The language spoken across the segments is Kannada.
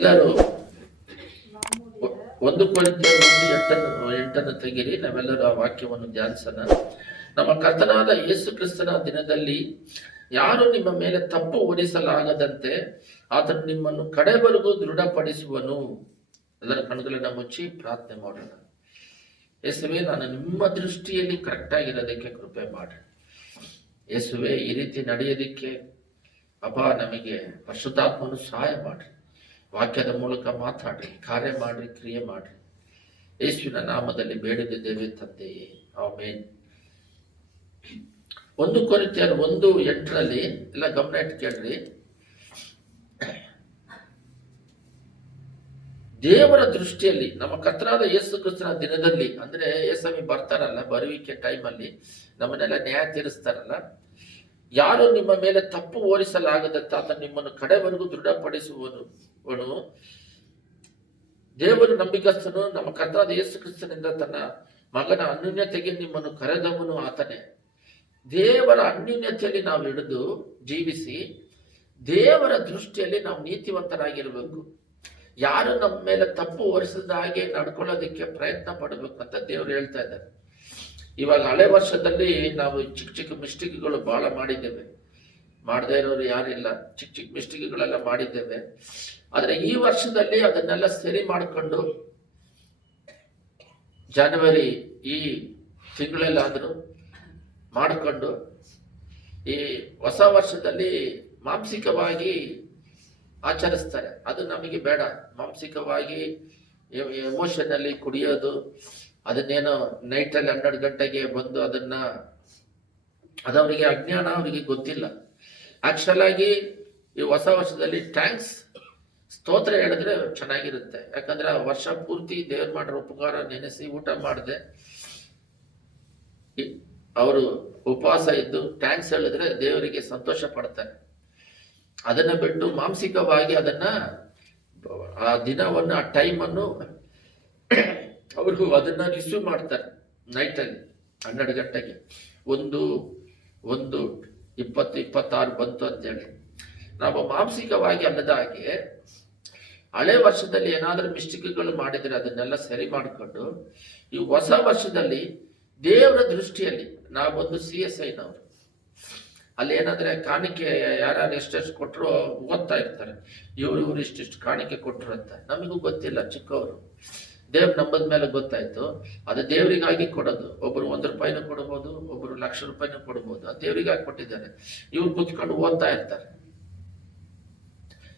ಎಲ್ಲರೂ ಒಂದು ಕೊರಿಂಥ ಒಂದು ಎಂಟನ್ನು ಎಂಟನ್ನು ತೆಗಿರಿ. ನಾವೆಲ್ಲರೂ ಆ ವಾಕ್ಯವನ್ನು ಧ್ಯಾನಿಸೋಣ. ನಮ್ಮ ಕರ್ತನಾದ ಯೇಸು ಕ್ರಿಸ್ತನ ದಿನದಲ್ಲಿ ಯಾರು ನಿಮ್ಮ ಮೇಲೆ ತಪ್ಪು ಓಡಿಸಲಾಗದಂತೆ ಆತನು ನಿಮ್ಮನ್ನು ಕಡೆವರೆಗೂ ದೃಢಪಡಿಸುವನು. ಎಲ್ಲರ ಕಣ್ಣುಗಳನ್ನ ಮುಚ್ಚಿ ಪ್ರಾರ್ಥನೆ ಮಾಡೋಣ. ಯೇಸುವೆ, ನಾನು ನಿಮ್ಮ ದೃಷ್ಟಿಯಲ್ಲಿ ಕರೆಕ್ಟ್ ಆಗಿರೋದಕ್ಕೆ ಕೃಪೆ ಮಾಡಿ ಯೇಸುವೆ, ಈ ರೀತಿ ನಡೆಯೋದಿಕ್ಕೆ ಅಪ್ಪ ನಮಗೆ ಪರಿಶುದ್ಧಾತ್ಮನು ಸಹಾಯ ಮಾಡ್ರಿ. ವಾಕ್ಯದ ಮೂಲಕ ಮಾತಾಡ್ರಿ, ಕಾರ್ಯ ಮಾಡ್ರಿ, ಕ್ರಿಯೆ ಮಾಡ್ರಿ. ಯೇಸುವಿನ ನಾಮದಲ್ಲಿ ಬೇಡಿದ್ದೇವೆ ತಂದೆಯೇ. ಆಮೇನ್. ಒಂದು ಕೊರತೆಯ ಒಂದು ಎಂಟರಲ್ಲಿ ಎಲ್ಲ ಗಮನ ಇಟ್ಕೇಳ್ರಿ ದೇವರ ದೃಷ್ಟಿಯಲ್ಲಿ, ನಮ್ಮ ಕರ್ತನಾದ ಯೇಸು ಕ್ರಿಸ್ತನ ದಿನದಲ್ಲಿ, ಅಂದ್ರೆ ಯೇಸವಿ ಬರ್ತಾರಲ್ಲ, ಬರುವಿಕೆ ಟೈಮಲ್ಲಿ, ನಮ್ಮನ್ನೆಲ್ಲ ನ್ಯಾಯ ತೀರಿಸ್ತಾರಲ್ಲ, ಯಾರು ನಿಮ್ಮ ಮೇಲೆ ತಪ್ಪು ಓರಿಸಲಾಗದಂತ ಆತ ನಿಮ್ಮನ್ನು ಕಡೆವರೆಗೂ ದೃಢಪಡಿಸುವನು. ಅವನು ದೇವರು ನಂಬಿಕಸ್ಥನು ನಮ್ಮ ಕರ್ತಾದ ಯೇಸು ಕ್ರಿಸ್ತನಿಂದ ತನ್ನ ಮಗನ ಅನ್ಯೂನ್ಯತೆಗೆ ನಿಮ್ಮನ್ನು ಕರೆದವನು ಆತನೇ. ದೇವರ ಅನ್ಯೂನ್ಯತೆಯಲ್ಲಿ ನಾವು ಹಿಡಿದು ಜೀವಿಸಿ, ದೇವರ ದೃಷ್ಟಿಯಲ್ಲಿ ನಾವು ನೀತಿವಂತರಾಗಿರ್ಬೇಕು. ಯಾರು ನಮ್ಮ ಮೇಲೆ ತಪ್ಪು ಹೊರಿಸದ ಹಾಗೆ ನಡ್ಕೊಳ್ಳೋದಕ್ಕೆ ಪ್ರಯತ್ನ ಪಡಬೇಕು ಅಂತ ದೇವರು ಹೇಳ್ತಾ ಇದ್ದಾರೆ. ಇವಾಗ ಹಳೆ ವರ್ಷದಲ್ಲಿ ನಾವು ಚಿಕ್ಕ ಚಿಕ್ಕ ಮಿಸ್ಟೇಕ್ಗಳು ಬಹಳ ಮಾಡಿದ್ದೇವೆ. ಮಾಡದೇ ಇರೋರು ಯಾರಿಲ್ಲ ಚಿಕ್ಕ ಚಿಕ್ಕ ಮಿಸ್ಟೇಕ್ಗಳೆಲ್ಲ ಮಾಡಿದ್ದೇವೆ. ಆದರೆ ಈ ವರ್ಷದಲ್ಲಿ ಅದನ್ನೆಲ್ಲ ಸರಿ ಮಾಡಿಕೊಂಡು ಜನವರಿ ಈ ತಿಂಗಳಲ್ಲಾದರೂ ಮಾಡಿಕೊಂಡು ಈ ಹೊಸ ವರ್ಷದಲ್ಲಿ ಮಾಂಸಿಕವಾಗಿ ಆಚರಿಸ್ತಾರೆ. ಅದು ನಮಗೆ ಬೇಡ. ಮಾಂಸಿಕವಾಗಿ ಎಮೋಷನಲ್ಲಿ ಕುಡಿಯೋದು, ಅದನ್ನೇನೋ ನೈಟಲ್ಲಿ ಹನ್ನೆರಡು ಗಂಟೆಗೆ ಬಂದು ಅದನ್ನ, ಅದವರಿಗೆ ಅಜ್ಞಾನ ಅವರಿಗೆ ಗೊತ್ತಿಲ್ಲ. ಆಕ್ಚುಲ್ ಆಗಿ ಈ ಹೊಸ ವರ್ಷದಲ್ಲಿ ಟ್ಯಾಂಕ್ಸ್ ಸ್ತೋತ್ರ ಹೇಳಿದ್ರೆ ಚೆನ್ನಾಗಿರುತ್ತೆ. ಯಾಕಂದ್ರೆ ಆ ವರ್ಷ ಪೂರ್ತಿ ದೇವ್ರ ಮಾಡಿರೋ ಉಪಕಾರ ನೆನೆಸಿ ಊಟ ಮಾಡದೆ. ಅವರು ಉಪವಾಸ ಇದ್ದು ಟ್ಯಾಂಕ್ಸ್ ಹೇಳಿದ್ರೆ ದೇವರಿಗೆ ಸಂತೋಷ ಪಡ್ತಾರೆ. ಅದನ್ನ ಬಿಟ್ಟು ಮಾಂಸಿಕವಾಗಿ ಅದನ್ನ ಆ ದಿನವನ್ನು, ಆ ಟೈಮನ್ನು ಅವರು ಅದನ್ನ ರಿಸೀವ್ ಮಾಡ್ತಾರೆ ನೈಟಲ್ಲಿ ಹನ್ನೆರಡು ಗಂಟೆಗೆ. ಒಂದು ಒಂದು ಇಪ್ಪತ್ತು, ಇಪ್ಪತ್ತಾರು ಬಂತು ಅಂತೇಳಿ. ನಾವು ಮಾಂಸಿಕವಾಗಿ ಅನ್ನದ ಹಾಗೆ ಹಳೆ ವರ್ಷದಲ್ಲಿ ಏನಾದರೂ ಮಿಸ್ಟೇಕ್ಗಳು ಮಾಡಿದರೆ ಅದನ್ನೆಲ್ಲ ಸರಿ ಮಾಡಿಕೊಂಡು, ಈ ಹೊಸ ವರ್ಷದಲ್ಲಿ ದೇವರ ದೃಷ್ಟಿಯಲ್ಲಿ ನಾವೊಂದು ಸಿ ಎಸ್ ಐನವರು ಅಲ್ಲಿ ಏನಾದ್ರೆ ಕಾಣಿಕೆ ಯಾರ್ಯಾರು ಎಷ್ಟೆಷ್ಟು ಕೊಟ್ಟರು ಓದ್ತಾ ಇರ್ತಾರೆ. ಇವ್ರು ಇವ್ರು ಇಷ್ಟಿಷ್ಟು ಕಾಣಿಕೆ ಕೊಟ್ಟರು ಅಂತ. ನಮಗೂ ಗೊತ್ತಿಲ್ಲ ಚಿಕ್ಕವರು. ದೇವ್ರು ನಂಬದ ಮೇಲೆ ಗೊತ್ತಾಯ್ತು. ಅದು ದೇವರಿಗಾಗಿ ಕೊಡೋದು. ಒಬ್ಬರು ಒಂದು ರೂಪಾಯಿನೂ ಕೊಡ್ಬೋದು ಒಬ್ಬರು ಲಕ್ಷ ರೂಪಾಯಿನೂ ಕೊಡ್ಬೋದು. ಅದು ದೇವರಿಗಾಗಿ ಕೊಟ್ಟಿದ್ದಾರೆ. ಇವ್ರು ಕುತ್ಕೊಂಡು ಓದ್ತಾ ಇರ್ತಾರೆ.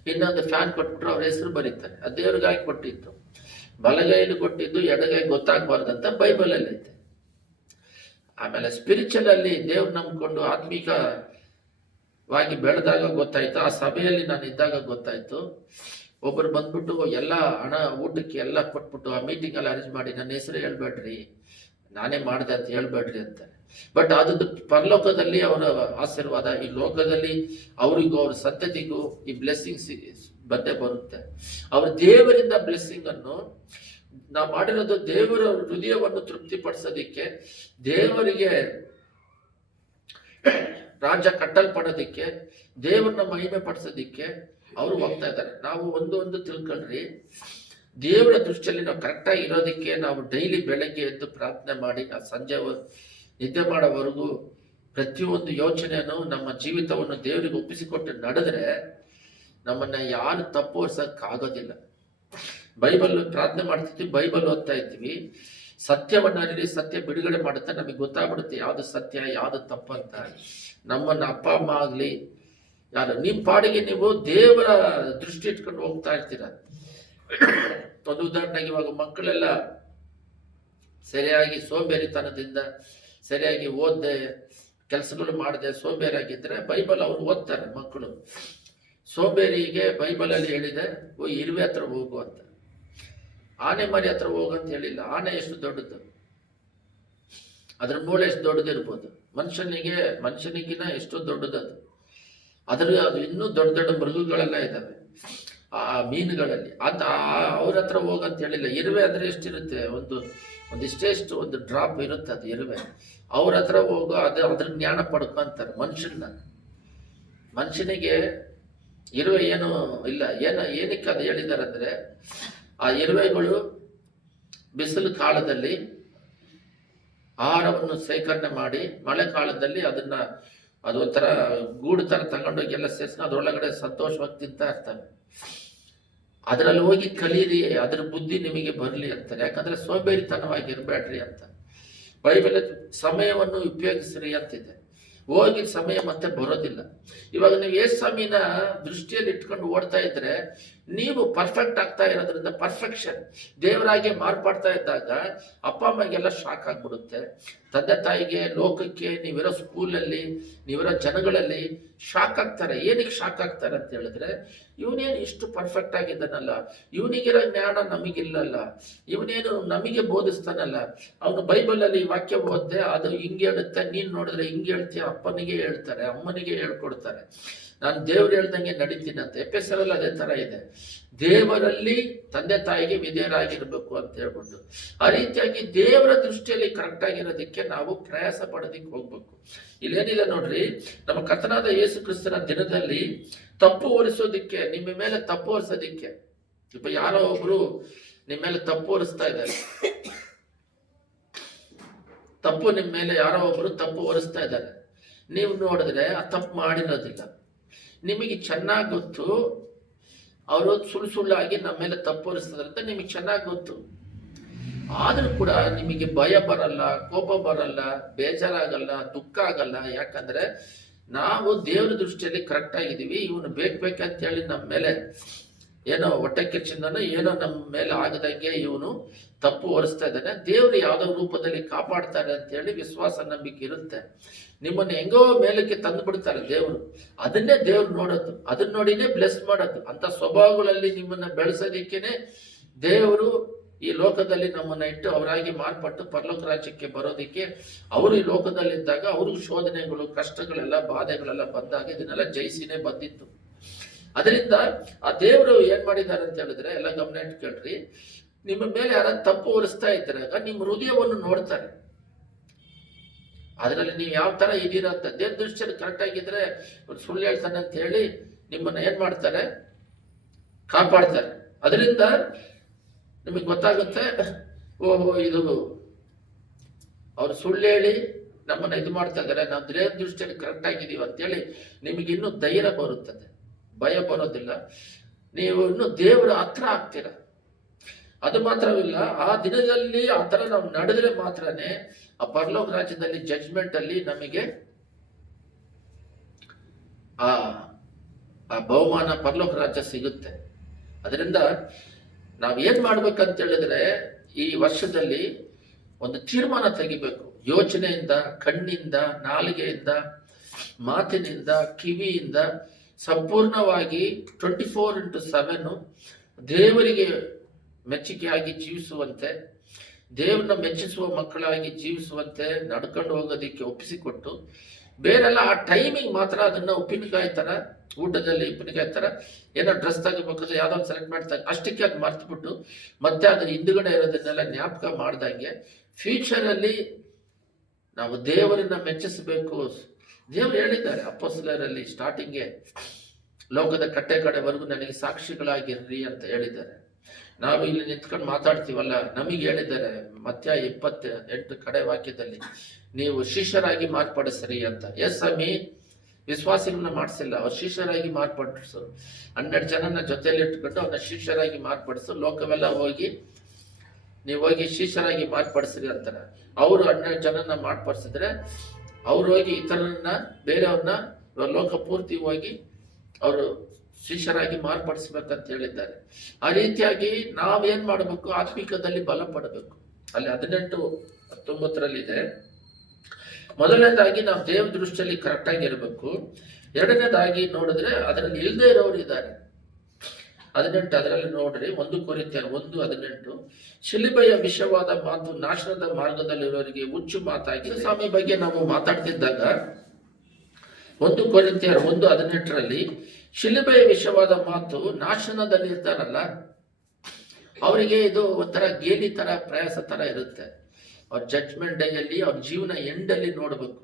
ಇನ್ನೊಂದು ಫ್ಯಾನ್ ಕೊಟ್ಬಿಟ್ರು ಅವ್ರ ಹೆಸರು ಬರೀತಾರೆ. ಅದು ದೇವ್ರಿಗಾಗಿ ಕೊಟ್ಟಿದ್ದು. ಬಲಗೈಲಿ ಕೊಟ್ಟಿದ್ದು, ಎಡಗೈ ಗೊತ್ತಾಗಬಾರ್ದಂತ ಬೈಬಲಲ್ಲಿ ಐತೆ. ಆಮೇಲೆ ಸ್ಪಿರಿಚುವಲ್ ಅಲ್ಲಿ ದೇವ್ರು ನಂಬ್ಕೊಂಡು ಆತ್ಮಿಕವಾಗಿ ಬೆಳೆದಾಗ ಗೊತ್ತಾಯ್ತು, ಆ ಸಭೆಯಲ್ಲಿ ನಾನು ಇದ್ದಾಗ ಗೊತ್ತಾಯ್ತು. ಒಬ್ಬರು ಬಂದ್ಬಿಟ್ಟು ಎಲ್ಲ ಹಣ, ಊಟಕ್ಕೆ ಎಲ್ಲ ಕೊಟ್ಬಿಟ್ಟು ಆ ಮೀಟಿಂಗ್ ಅಲ್ಲಿ ಅರೇಂಜ್ ಮಾಡಿ, ನನ್ನ ಹೆಸರು ಹೇಳ್ಬೇಡ್ರಿ. ನಾನೇ ಮಾಡಿದೆ ಅಂತ ಹೇಳ್ಬೇಡ್ರಿ ಅಂತಾರೆ. ಬಟ್ ಅದು ಪರಲೋಕದಲ್ಲಿ ಅವರ ಆಶೀರ್ವಾದ, ಈ ಲೋಕದಲ್ಲಿ ಅವರಿಗೂ, ಅವ್ರ ಸಂತತಿಗೂ ಈ ಬ್ಲೆಸ್ಸಿಂಗ್ಸ್ ಬಂದೇ ಬರುತ್ತೆ. ಅವ್ರ ದೇವರಿಂದ ಬ್ಲೆಸ್ಸಿಂಗ್ ಅನ್ನು ನಾವು ಮಾಡಿರೋದು ದೇವರ ಹೃದಯವನ್ನು ತೃಪ್ತಿಪಡಿಸೋದಿಕ್ಕೆ, ದೇವರಿಗೆ ರಾಜ್ಯ ಕಟ್ಟಲ್ಪಡೋದಿಕ್ಕೆ, ದೇವರನ್ನ ಮಹಿಮೆ ಪಡಿಸೋದಿಕ್ಕೆ ಅವರು ಹೋಗ್ತಾ ಇದ್ದಾರೆ. ನಾವು ಒಂದು ಒಂದು ತಿಳ್ಕೊಳ್ರಿ. ದೇವರ ದೃಷ್ಟಿಯಲ್ಲಿ ನಾವು ಕರೆಕ್ಟಾಗಿ ಇರೋದಕ್ಕೆ ನಾವು ಡೈಲಿ ಬೆಳಗ್ಗೆ ಎದ್ದು ಪ್ರಾರ್ಥನೆ ಮಾಡಿ, ಆ ಸಂಜೆ ನಿದ್ದೆ ಮಾಡೋವರೆಗೂ ಪ್ರತಿಯೊಂದು ಯೋಚನೆಯನ್ನು ನಮ್ಮ ಜೀವಿತವನ್ನು ದೇವರಿಗೆ ಒಪ್ಪಿಸಿಕೊಟ್ಟು ನಡೆದ್ರೆ ನಮ್ಮನ್ನ ಯಾರು ತಪ್ಪು ಆಗೋದಿಲ್ಲ ಬೈಬಲ್ ಪ್ರಾರ್ಥನೆ ಮಾಡ್ತಿದ್ವಿ, ಬೈಬಲ್ ಓದ್ತಾ ಇದ್ವಿ. ಸತ್ಯವನ್ನ ಅರಿರಿ ಸತ್ಯ ಬಿಡುಗಡೆ ಮಾಡುತ್ತೆ, ನಮಗೆ ಗೊತ್ತಾಗ್ಬಿಡುತ್ತೆ ಯಾವ್ದು ಸತ್ಯ, ಯಾವ್ದು ತಪ್ಪು ಅಂತ. ನಮ್ಮನ್ನ ಅಪ್ಪ, ಅಮ್ಮ ಆಗ್ಲಿ, ಯಾರು ನಿಮ್ಮ ಪಾಡಿಗೆ ನೀವು ದೇವರ ದೃಷ್ಟಿ ಇಟ್ಕೊಂಡು ಹೋಗ್ತಾ ಇರ್ತೀರ. ಒಂದು ಉದಾಹರಣೆಗೆ ಇವಾಗ ಮಕ್ಕಳೆಲ್ಲ ಸರಿಯಾಗಿ ಸೋಂಬೇರಿತನದಿಂದ ಸರಿಯಾಗಿ ಓದ್ದೆ, ಕೆಲಸಗಳು ಮಾಡದೆ ಸೋಂಬೇರಿಯಾಗಿದ್ದರೆ ಬೈಬಲ್ ಅವರು ಓದ್ತಾರೆ ಮಕ್ಕಳು. ಸೋಂಬೇರಿಗೆ ಬೈಬಲಲ್ಲಿ ಹೇಳಿದೆ, ಓ, ಇರುವೆ ಹತ್ರ ಹೋಗು ಅಂತ. ಆನೆ ಮರಿ ಹತ್ರ ಹೋಗು ಅಂತ ಹೇಳಿಲ್ಲ. ಆನೆ ಎಷ್ಟು ದೊಡ್ಡದು? ಅದ್ರ ಮೂಳೆ ಎಷ್ಟು ದೊಡ್ಡದಿರ್ಬೋದು ಮನುಷ್ಯನಿಗೆ ಮನುಷ್ಯನಿಗಿನ ಎಷ್ಟು ದೊಡ್ಡದದು ಅದ್ರ ಅದು ಇನ್ನೂ ದೊಡ್ಡ ದೊಡ್ಡ ಮೃಗಗಳೆಲ್ಲ ಇದ್ದಾವೆ. ಆ ಮೀನುಗಳಲ್ಲಿ. ಅಂತ ಅವ್ರ ಹತ್ರ ಹೋಗಂತ ಹೇಳಿಲ್ಲ. ಇರುವೆ ಅಂದರೆ ಎಷ್ಟಿರುತ್ತೆ? ಒಂದು ಒಂದಿಷ್ಟೇಷ್ಟು ಒಂದು ಡ್ರಾಪ್ ಇರುತ್ತೆ ಅದು ಇರುವೆ. ಅವ್ರ ಹತ್ರ ಹೋಗೋ, ಅದು ಅದ್ರ ಜ್ಞಾನ ಪಡ್ಕೊಂತಾರೆ ಮನುಷ್ಯನ ಮನುಷ್ಯನಿಗೆ ಇರುವೆ ಏನು ಇಲ್ಲ. ಏನ, ಏನಕ್ಕೆ ಅದು ಹೇಳಿದ್ದಾರೆ ಅಂದರೆ, ಆ ಇರುವೆಗಳು ಬಿಸಿಲು ಕಾಲದಲ್ಲಿ ಆಹಾರವನ್ನು ಶೇಖರಣೆ ಮಾಡಿ, ಮಳೆ ಕಾಲದಲ್ಲಿ ಅದನ್ನ ಅದು ಒಂಥರ ಗೂಡು ಥರ ತಗೊಂಡೋಗಿ ಎಲ್ಲ ಸೇರಿಸ್ಕೊಂಡು ಅದರೊಳಗಡೆ ಸಂತೋಷವಾಗಿ ತಿಂತಾ ಇರ್ತವೆ ಅದರಲ್ಲಿ ಹೋಗಿ ಕಲೀರಿ, ಅದ್ರ ಬುದ್ಧಿ ನಿಮಗೆ ಬರಲಿ ಅಂತಾರೆ ಯಾಕಂದ್ರೆ ಸೋಂಬೇರಿತನವಾಗಿ ಇರಬೇಡ್ರಿ ಅಂತ. ಬೈಬಲ್ ಸಮಯವನ್ನು ಉಪಯೋಗಿಸ್ರಿ ಅಂತಿದೆ. ಹೋಗಿ ಸಮಯ ಮತ್ತೆ ಬರೋದಿಲ್ಲ. ಇವಾಗ ನೀವು ಏಸು ಸ್ವಾಮಿನ ದೃಷ್ಟಿಯಲ್ಲಿ ಇಟ್ಕೊಂಡು ಓಡ್ತಾ ಇದ್ರೆ ನೀವು ಪರ್ಫೆಕ್ಟ್ ಆಗ್ತಾ ಇರೋದ್ರಿಂದ ಪರ್ಫೆಕ್ಷನ್ ದೇವರಾಗಿ ಮಾರ್ಪಾಡ್ತಾ ಇದ್ದಾಗ ಅಪ್ಪ, ಅಮ್ಮಗೆಲ್ಲ ಶಾಕ್ ಆಗ್ಬಿಡುತ್ತೆ. ತಂದೆ, ತಾಯಿಗೆ, ಲೋಕಕ್ಕೆ, ನೀವಿರೋ ಸ್ಕೂಲಲ್ಲಿ ನೀವಿರೋ ಜನಗಳಲ್ಲಿ ಶಾಕ್ ಆಗ್ತಾರೆ. ಏನಕ್ಕೆ ಶಾಕ್ ಆಗ್ತಾರೆ ಅಂತ ಹೇಳಿದ್ರೆ, ಇವನೇನು ಇಷ್ಟು ಪರ್ಫೆಕ್ಟ್ ಆಗಿದ್ದಾನಲ್ಲ? ಇವನಿಗಿರೋ ಜ್ಞಾನ ನಮಗಿಲ್ಲಲ್ಲ. ಇವನೇನು ನಮಗೆ ಬೋಧಿಸ್ತಾನಲ್ಲ. ಅವನು ಬೈಬಲಲ್ಲಿ ಈ ವಾಕ್ಯ ಓದ್ದೆ, ಅದು ಹಿಂಗೆ ಹೇಳುತ್ತೆ, ನೀನು ನೋಡಿದ್ರೆ ಹಿಂಗೆ ಹೇಳ್ತೀಯ, ಅಪ್ಪನಿಗೆ ಹೇಳ್ತಾರೆ, ಅಮ್ಮನಿಗೆ ಹೇಳ್ಕೊಡ್ತಾರೆ. ನಾನು ದೇವ್ರು ಹೇಳ್ದಂಗೆ ನಡೀತೀನಿ ಅಂತ ಎಪ್ಪೆಸರಲ್ಲಿ ಅದೇ ತರ ಇದೆ. ದೇವರಲ್ಲಿ ತಂದೆ ತಾಯಿಗೆ ವಿಧೇಯರಾಗಿರ್ಬೇಕು ಅಂತ ಹೇಳ್ಬಿಟ್ಟು ಆ ರೀತಿಯಾಗಿ ದೇವರ ದೃಷ್ಟಿಯಲ್ಲಿ ಕರೆಕ್ಟ್ ಆಗಿರೋದಕ್ಕೆ ನಾವು ಪ್ರಯಾಸ ಪಡೋದಕ್ಕೆ ಹೋಗ್ಬೇಕು. ಇಲ್ಲೇನಿದೆ ನೋಡ್ರಿ, ನಮ್ಮ ಕಥನಾದ ಯೇಸು ಕ್ರಿಸ್ತನ ದಿನದಲ್ಲಿ ತಪ್ಪು ಹೊರಿಸೋದಿಕ್ಕೆ, ನಿಮ್ಮ ಮೇಲೆ ತಪ್ಪು ಹೊರಿಸೋದಿಕ್ಕೆ. ಇಪ್ಪ ಯಾರೋ ಒಬ್ರು ನಿಮ್ಮ ಮೇಲೆ ತಪ್ಪು ಹೊರಿಸ್ತಾ ಇದ್ದಾರೆ. ತಪ್ಪು ನಿಮ್ಮ ಮೇಲೆ ಯಾರೋ ಒಬ್ರು ತಪ್ಪು ಹೊರಿಸ್ತಾ ಇದ್ದಾರೆ. ನೀವು ನೋಡಿದ್ರೆ ಆ ತಪ್ಪು ಮಾಡಿರೋದಿಲ್ಲ. ನಿಮಗೆ ಚೆನ್ನಾಗಿ ಗೊತ್ತು, ಅವರು ಸುಳ್ಳು ಸುಳ್ಳಾಗಿ ನಮ್ಮ ಮೇಲೆ ತಪ್ಪು ಹೊರಿಸ್ತಾರೆ ಅಂತ ನಿಮಗೆ ಚೆನ್ನಾಗಿ ಗೊತ್ತು. ಆದರೂ ಕೂಡ ನಿಮಗೆ ಭಯ ಬರಲ್ಲ, ಕೋಪ ಬರಲ್ಲ, ಬೇಜಾರಾಗಲ್ಲ, ದುಃಖ ಆಗಲ್ಲ. ಯಾಕಂದ್ರೆ ನಾವು ದೇವರ ದೃಷ್ಟಿಯಲ್ಲಿ ಕರೆಕ್ಟ್ ಆಗಿದ್ದೀವಿ, ಇವನು ಬೇಕು ಬೇಕಂತ ಹೇಳಿ ನಮ್ಮ ಮೇಲೆ ಏನೋ ಹೊಟ್ಟೆ ಕಿಚ್ಚಿಂದನೋ ಏನೋ ನಮ್ಮ ಮೇಲೆ ಆಗದಂಗೆ ಇವನು ತಪ್ಪು ಹೊರಿಸ್ತಾ ಇದ್ದಾನೆ. ದೇವರು ಯಾವುದೋ ರೂಪದಲ್ಲಿ ಕಾಪಾಡ್ತಾರೆ ಅಂತ ಹೇಳಿ ವಿಶ್ವಾಸ, ನಂಬಿಕೆ ಇರುತ್ತೆ. ನಿಮ್ಮನ್ನ ಹೆಂಗೋ ಮೇಲಕ್ಕೆ ತಂದು ಬಿಡ್ತಾರೆ ದೇವರು. ಅದನ್ನೇ ದೇವ್ರು ನೋಡೋದು. ಅದನ್ನ ನೋಡಿನೇ ಬ್ಲೆಸ್ ಮಾಡೋದು. ಅಂತ ಸ್ವಭಾವಗಳಲ್ಲಿ ನಿಮ್ಮನ್ನ ಬೆಳೆಸೋದಿಕ್ಕೇನೆ ದೇವರು ಈ ಲೋಕದಲ್ಲಿ ನಮ್ಮನ್ನ ಇಟ್ಟು ಅವರಾಗಿ ಮಾರ್ಪಟ್ಟು ಪರಲೋಕ ರಾಜ್ಯಕ್ಕೆ ಬರೋದಿಕ್ಕೆ ಅವರು ಈ ಲೋಕದಲ್ಲಿದ್ದಾಗ ಅವ್ರಿಗೆ ಶೋಧನೆಗಳು, ಕಷ್ಟಗಳೆಲ್ಲ, ಬಾಧೆಗಳೆಲ್ಲ ಬಂದಾಗ ಇದನ್ನೆಲ್ಲ ಜಯಿಸಿನೇ ಬಂದಿತ್ತು. ಅದರಿಂದ ಆ ದೇವರು ಏನ್ ಮಾಡಿದ್ದಾರೆ ಅಂತ ಹೇಳಿದ್ರೆ, ಎಲ್ಲ ಗಮನ ಇಟ್ಕೊಳ್ರಿ. ನಿಮ್ಮ ಮೇಲೆ ಯಾರು ತಪ್ಪು ಹೊರಿಸ್ತಾ ಇದ್ದಾಗ ನಿಮ್ಮ ಹೃದಯವನ್ನು ನೋಡ್ತಾರೆ. ಅದರಲ್ಲಿ ನೀವು ಯಾವ ಥರ ಇದ್ದೀರಾ ಅಂತ ದೇವ್ರ ದೃಷ್ಟಿಯಲ್ಲಿ ಕರೆಕ್ಟ್ ಆಗಿದ್ರೆ ಇವ್ನು ಸುಳ್ಳು ಹೇಳ್ತಾನೆ ಅಂತ ಹೇಳಿ ನಿಮ್ಮನ್ನು ಏನು ಮಾಡ್ತಾರೆ? ಕಾಪಾಡ್ತಾರೆ. ಅದರಿಂದ ನಿಮಗೆ ಗೊತ್ತಾಗುತ್ತೆ, ಓಹೋ, ಇದು ಅವ್ರು ಸುಳ್ಳು ಹೇಳಿ ನಮ್ಮನ್ನು ಇದು ಮಾಡ್ತಾ ಇದ್ದಾರೆ, ನಾವು ದೇವ್ರ ದೃಷ್ಟಿಯಲ್ಲಿ ಕರೆಕ್ಟ್ ಆಗಿದ್ದೀವಿ ಅಂತೇಳಿ ನಿಮಗೆ ಇನ್ನೂ ಧೈರ್ಯ ಬರುತ್ತದೆ. ಭಯ ಬರೋದಿಲ್ಲ. ನೀವು ಇನ್ನು ದೇವರ ಹತ್ರ ಆಗ್ತೀರ? ಅದು ಮಾತ್ರವಿಲ್ಲ, ಆ ದಿನದಲ್ಲಿ ಆ ಥರ ನಾವು ನಡೆದ್ರೆ ಮಾತ್ರನೇ ಆ ಪರಲೋಕ ರಾಜ್ಯದಲ್ಲಿ ಜಡ್ಜ್ಮೆಂಟ್ ಅಲ್ಲಿ ನಮಗೆ ಆ ಆ ಬಹುಮಾನ ಪರಲೋಕ ರಾಜ್ಯ ಸಿಗುತ್ತೆ. ಅದರಿಂದ ನಾವು ಏನ್ ಮಾಡ್ಬೇಕಂತ ಹೇಳಿದ್ರೆ ಈ ವರ್ಷದಲ್ಲಿ ಒಂದು ತೀರ್ಮಾನ ತೆಗಿಬೇಕು. ಯೋಚನೆಯಿಂದ, ಕಣ್ಣಿಂದ, ನಾಲಿಗೆಯಿಂದ, ಮಾತಿನಿಂದ, ಕಿವಿಯಿಂದ ಸಂಪೂರ್ಣವಾಗಿ ಟ್ವೆಂಟಿ ಫೋರ್ ಇಂಟು ಸೆವೆನ್ ದೇವರಿಗೆ ಮೆಚ್ಚುಗೆಯಾಗಿ ಜೀವಿಸುವಂತೆ ದೇವರನ್ನ ಮೆಚ್ಚಿಸುವ ಮಕ್ಕಳಾಗಿ ಜೀವಿಸುವಂತೆ ನಡ್ಕೊಂಡು ಹೋಗೋದಕ್ಕೆ ಒಪ್ಪಿಸಿಕೊಟ್ಟು, ಬೇರೆಲ್ಲ ಆ ಟೈಮಿಂಗ್ ಮಾತ್ರ ಅದನ್ನ ಉಪ್ಪಿನಕಾಯಿ ತರ, ಊಟದಲ್ಲಿ ಉಪ್ಪಿನಕಾಯಿ ತರ, ಏನೋ ಡ್ರೆಸ್ ತಗೋಬೇಕಾದ್ರೆ ಯಾವ್ದೋ ಸೆಲೆಕ್ಟ್ ಮಾಡ್ತಾರೆ ಅಷ್ಟಕ್ಕೆ ಅದು ಮರ್ತ್ಬಿಟ್ಟು ಮತ್ತೆ ಅದನ್ನ ಹಿಂದುಗಡೆ ಇರೋದನ್ನೆಲ್ಲ ಜ್ಞಾಪಕ ಮಾಡ್ದಂಗೆ ಫ್ಯೂಚರಲ್ಲಿ ನಾವು ದೇವರನ್ನ ಮೆಚ್ಚಿಸಬೇಕು. ದೇವರು ಹೇಳಿದ್ದಾರೆ ಅಪ್ಪಸಲರಲ್ಲಿ ಸ್ಟಾರ್ಟಿಂಗ್ಗೆ ಲೋಕದ ಕಟ್ಟೆ ಕಡೆವರೆಗೂ ನನಗೆ ಸಾಕ್ಷಿಗಳಾಗಿರ್ರಿ ಅಂತ ಹೇಳಿದ್ದಾರೆ. ನಾವು ಇಲ್ಲಿ ನಿಂತ್ಕೊಂಡು ಮಾತಾಡ್ತೀವಲ್ಲ, ನಮಗೆ ಹೇಳಿದ್ದಾರೆ, ಮಧ್ಯ ಇಪ್ಪತ್ತ ಎಂಟು ಕಡೆ ವಾಕ್ಯದಲ್ಲಿ, ನೀವು ಶಿಷ್ಯರಾಗಿ ಮಾರ್ಪಡಿಸ್ರಿ ಅಂತ. ಎಸ್ ಸ್ವಾಮಿ ವಿಶ್ವಾಸಿಗಳನ್ನ ಮಾಡಿಸಿಲ್ಲ. ಅವ್ರು ಶಿಷ್ಯರಾಗಿ ಮಾರ್ಪಡಿಸು. ಹನ್ನೆರಡು ಜನನ ಜೊತೆಯಲ್ಲಿ ಇಟ್ಕೊಂಡು ಅವ್ರನ್ನ ಶಿಷ್ಯರಾಗಿ ಮಾರ್ಪಡಿಸು. ಲೋಕವೆಲ್ಲ ಹೋಗಿ, ನೀವು ಹೋಗಿ ಶಿಷ್ಯರಾಗಿ ಮಾರ್ಪಡಿಸ್ರಿ ಅಂತಾರೆ. ಅವರು ಹನ್ನೆರಡು ಜನನ ಮಾರ್ಪಡಿಸಿದ್ರೆ, ಅವ್ರು ಹೋಗಿ ಇತರರನ್ನ, ಬೇರೆಯವ್ರನ್ನ ಲೋಕ ಪೂರ್ತಿ ಹೋಗಿ, ಅವರು ಶಿಷ್ಯರಾಗಿ ಮಾರ್ಪಡಿಸ್ಬೇಕಂತ ಹೇಳಿದ್ದಾರೆ. ಆ ರೀತಿಯಾಗಿ ನಾವೇನ್ ಮಾಡಬೇಕು? ಆತ್ಮಿಕದಲ್ಲಿ ಬಲ ಪಡಬೇಕು. ಅಲ್ಲಿ ಹದಿನೆಂಟು, ಹತ್ತೊಂಬತ್ತರಲ್ಲಿದೆ. ಮೊದಲನೇದಾಗಿ ನಾವು ದೇವ ದೃಷ್ಟಿಯಲ್ಲಿ ಕರೆಕ್ಟ್ ಆಗಿ ಇರಬೇಕು. ಎರಡನೇದಾಗಿ ನೋಡಿದ್ರೆ ಅದರಲ್ಲಿ ಇಲ್ಲದೆ ಇರೋರು ಇದ್ದಾರೆ. ಹದಿನೆಂಟು, ಅದರಲ್ಲಿ ನೋಡ್ರಿ, ಒಂದು ಕೊರಿತ ಒಂದು, ಹದಿನೆಂಟು. ಶಿಲಿಬೆಯ ವಿಷವಾದ ಮಾತು, ನಾಶನದ ಮಾರ್ಗದಲ್ಲಿರೋರಿಗೆ ಹುಚ್ಚು ಮಾತಾಗಿ, ಸ್ವಾಮಿ ಬಗ್ಗೆ ನಾವು ಮಾತಾಡ್ತಿದ್ದಾಗ, ಒಂದು ಕೊರಿತ ಒಂದು ಹದಿನೆಂಟರಲ್ಲಿ ಶಿಲಿಬೆಯ ವಿಷವಾದ ಮಾತು ನಾಶನದಲ್ಲಿ ಇರ್ತಾರಲ್ಲ, ಅವರಿಗೆ ಇದು ಒಂಥರ ಗೇಲಿ ತರ, ಪ್ರಯಾಸ ತರ ಇರುತ್ತೆ. ಅವ್ರ ಜಡ್ಜ್ಮೆಂಟ್ ಡೇಯಲ್ಲಿ ಅವ್ರ ಜೀವನ ಎಂಡಲ್ಲಿ ನೋಡಬೇಕು.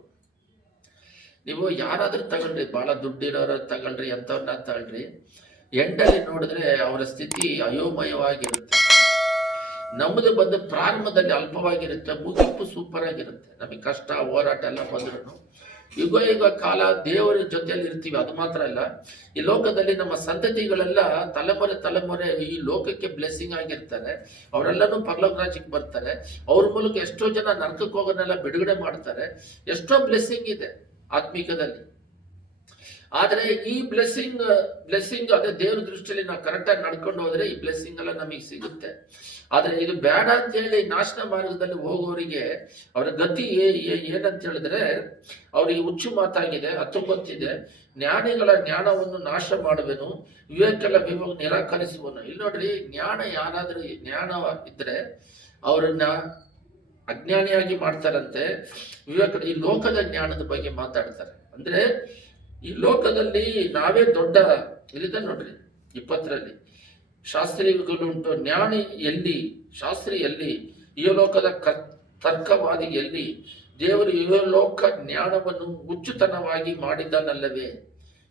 ನೀವು ಯಾರಾದ್ರೂ ತಗೊಳ್ರಿ ಬಹಳ ದುಡ್ಡಿರೋರ ತಗೊಳ್ರಿ, ಎಂಥವ್ರನ್ನ ತಗೊಳ್ರಿ ಎಂಡಲ್ಲಿ ನೋಡಿದ್ರೆ ಅವರ ಸ್ಥಿತಿ ಅಯೋಮಯವಾಗಿರುತ್ತೆ. ನಮ್ಮದು ಬಂದು ಪ್ರಾರಂಭದಲ್ಲಿ ಅಲ್ಪವಾಗಿರುತ್ತೆ, ಮುಗಿಪು ಸೂಪರ್ ಆಗಿರುತ್ತೆ. ನಮಗೆ ಕಷ್ಟ, ಹೋರಾಟ ಎಲ್ಲ ಬಂದ್ರು ಯುಗ ಯುಗ ಕಾಲ ದೇವರ ಜೊತೆಯಲ್ಲಿ ಇರ್ತೀವಿ. ಅದು ಮಾತ್ರ ಅಲ್ಲ, ಈ ಲೋಕದಲ್ಲಿ ನಮ್ಮ ಸಂತತಿಗಳೆಲ್ಲ ತಲೆಮೊರೆ ತಲೆಮೊರೆ ಈ ಲೋಕಕ್ಕೆ ಬ್ಲೆಸ್ಸಿಂಗ್ ಆಗಿರ್ತಾರೆ. ಅವರೆಲ್ಲನೂ ಪರ್ಲೋಕ ರಾಜ್ಯಕ್ಕೆ ಬರ್ತಾರೆ. ಅವ್ರ ಮೂಲಕ ಎಷ್ಟೋ ಜನ ನರಕಕ್ಕೆ ಹೋಗೋನೆಲ್ಲ ಬಿಡುಗಡೆ ಮಾಡ್ತಾರೆ. ಎಷ್ಟೋ ಬ್ಲೆಸ್ಸಿಂಗ್ ಇದೆ ಆತ್ಮಿಕದಲ್ಲಿ. ಆದ್ರೆ ಈ ಬ್ಲೆಸ್ಸಿಂಗ್ ಬ್ಲೆಸ್ಸಿಂಗ್ ಅದೇ ದೇವ್ರ ದೃಷ್ಟಿಯಲ್ಲಿ ನಾವು ಕರೆಕ್ಟಾಗಿ ನಡ್ಕೊಂಡು ಹೋದ್ರೆ ಈ ಬ್ಲೆಸ್ಸಿಂಗ್ ಎಲ್ಲ ನಮಗೆ ಸಿಗುತ್ತೆ. ಆದರೆ ಇದು ಬೇಡ ಅಂತ ಹೇಳಿ ನಾಶನ ಮಾರ್ಗದಲ್ಲಿ ಹೋಗೋರಿಗೆ ಅವರ ಗತಿ ಏನಂತ ಹೇಳಿದ್ರೆ ಅವರಿಗೆ ಹುಚ್ಚು ಮಾತಾಗಿದೆ ಹತ್ತೊಂಬತ್ತಿದೆ ಜ್ಞಾನಿಗಳ ಜ್ಞಾನವನ್ನು ನಾಶ ಮಾಡುವೆನು ವಿವೇಕೆಲ್ಲ ವಿವೇಕ ನಿರಾಕರಿಸುವನು. ಇಲ್ಲಿ ನೋಡ್ರಿ, ಜ್ಞಾನ ಯಾರಾದರೂ ಜ್ಞಾನ ಇದ್ರೆ ಅವರನ್ನ ಅಜ್ಞಾನಿಯಾಗಿ ಮಾಡ್ತಾರಂತೆ. ವಿವೇಕ ಈ ಲೋಕದ ಜ್ಞಾನದ ಬಗ್ಗೆ ಮಾತಾಡ್ತಾರೆ. ಅಂದ್ರೆ ಈ ಲೋಕದಲ್ಲಿ ನಾವೇ ದೊಡ್ಡ ಇಲ್ಲಿದೆ ನೋಡ್ರಿ, ಇಪ್ಪತ್ತರಲ್ಲಿ. ಶಾಸ್ತ್ರೀಗಳುಂಟು ಜ್ಞಾನಿ ಎಲ್ಲಿ ಶಾಸ್ತ್ರಿ ಎಲ್ಲಿ ಈ ಲೋಕದ ತರ್ಕವಾದಿ ಎಲ್ಲಿ ದೇವರು ಈ ಲೋಕ ಜ್ಞಾನವನ್ನು ಹುಚ್ಚುತನವಾಗಿ ಮಾಡಿದ್ದಾನಲ್ಲವೇ?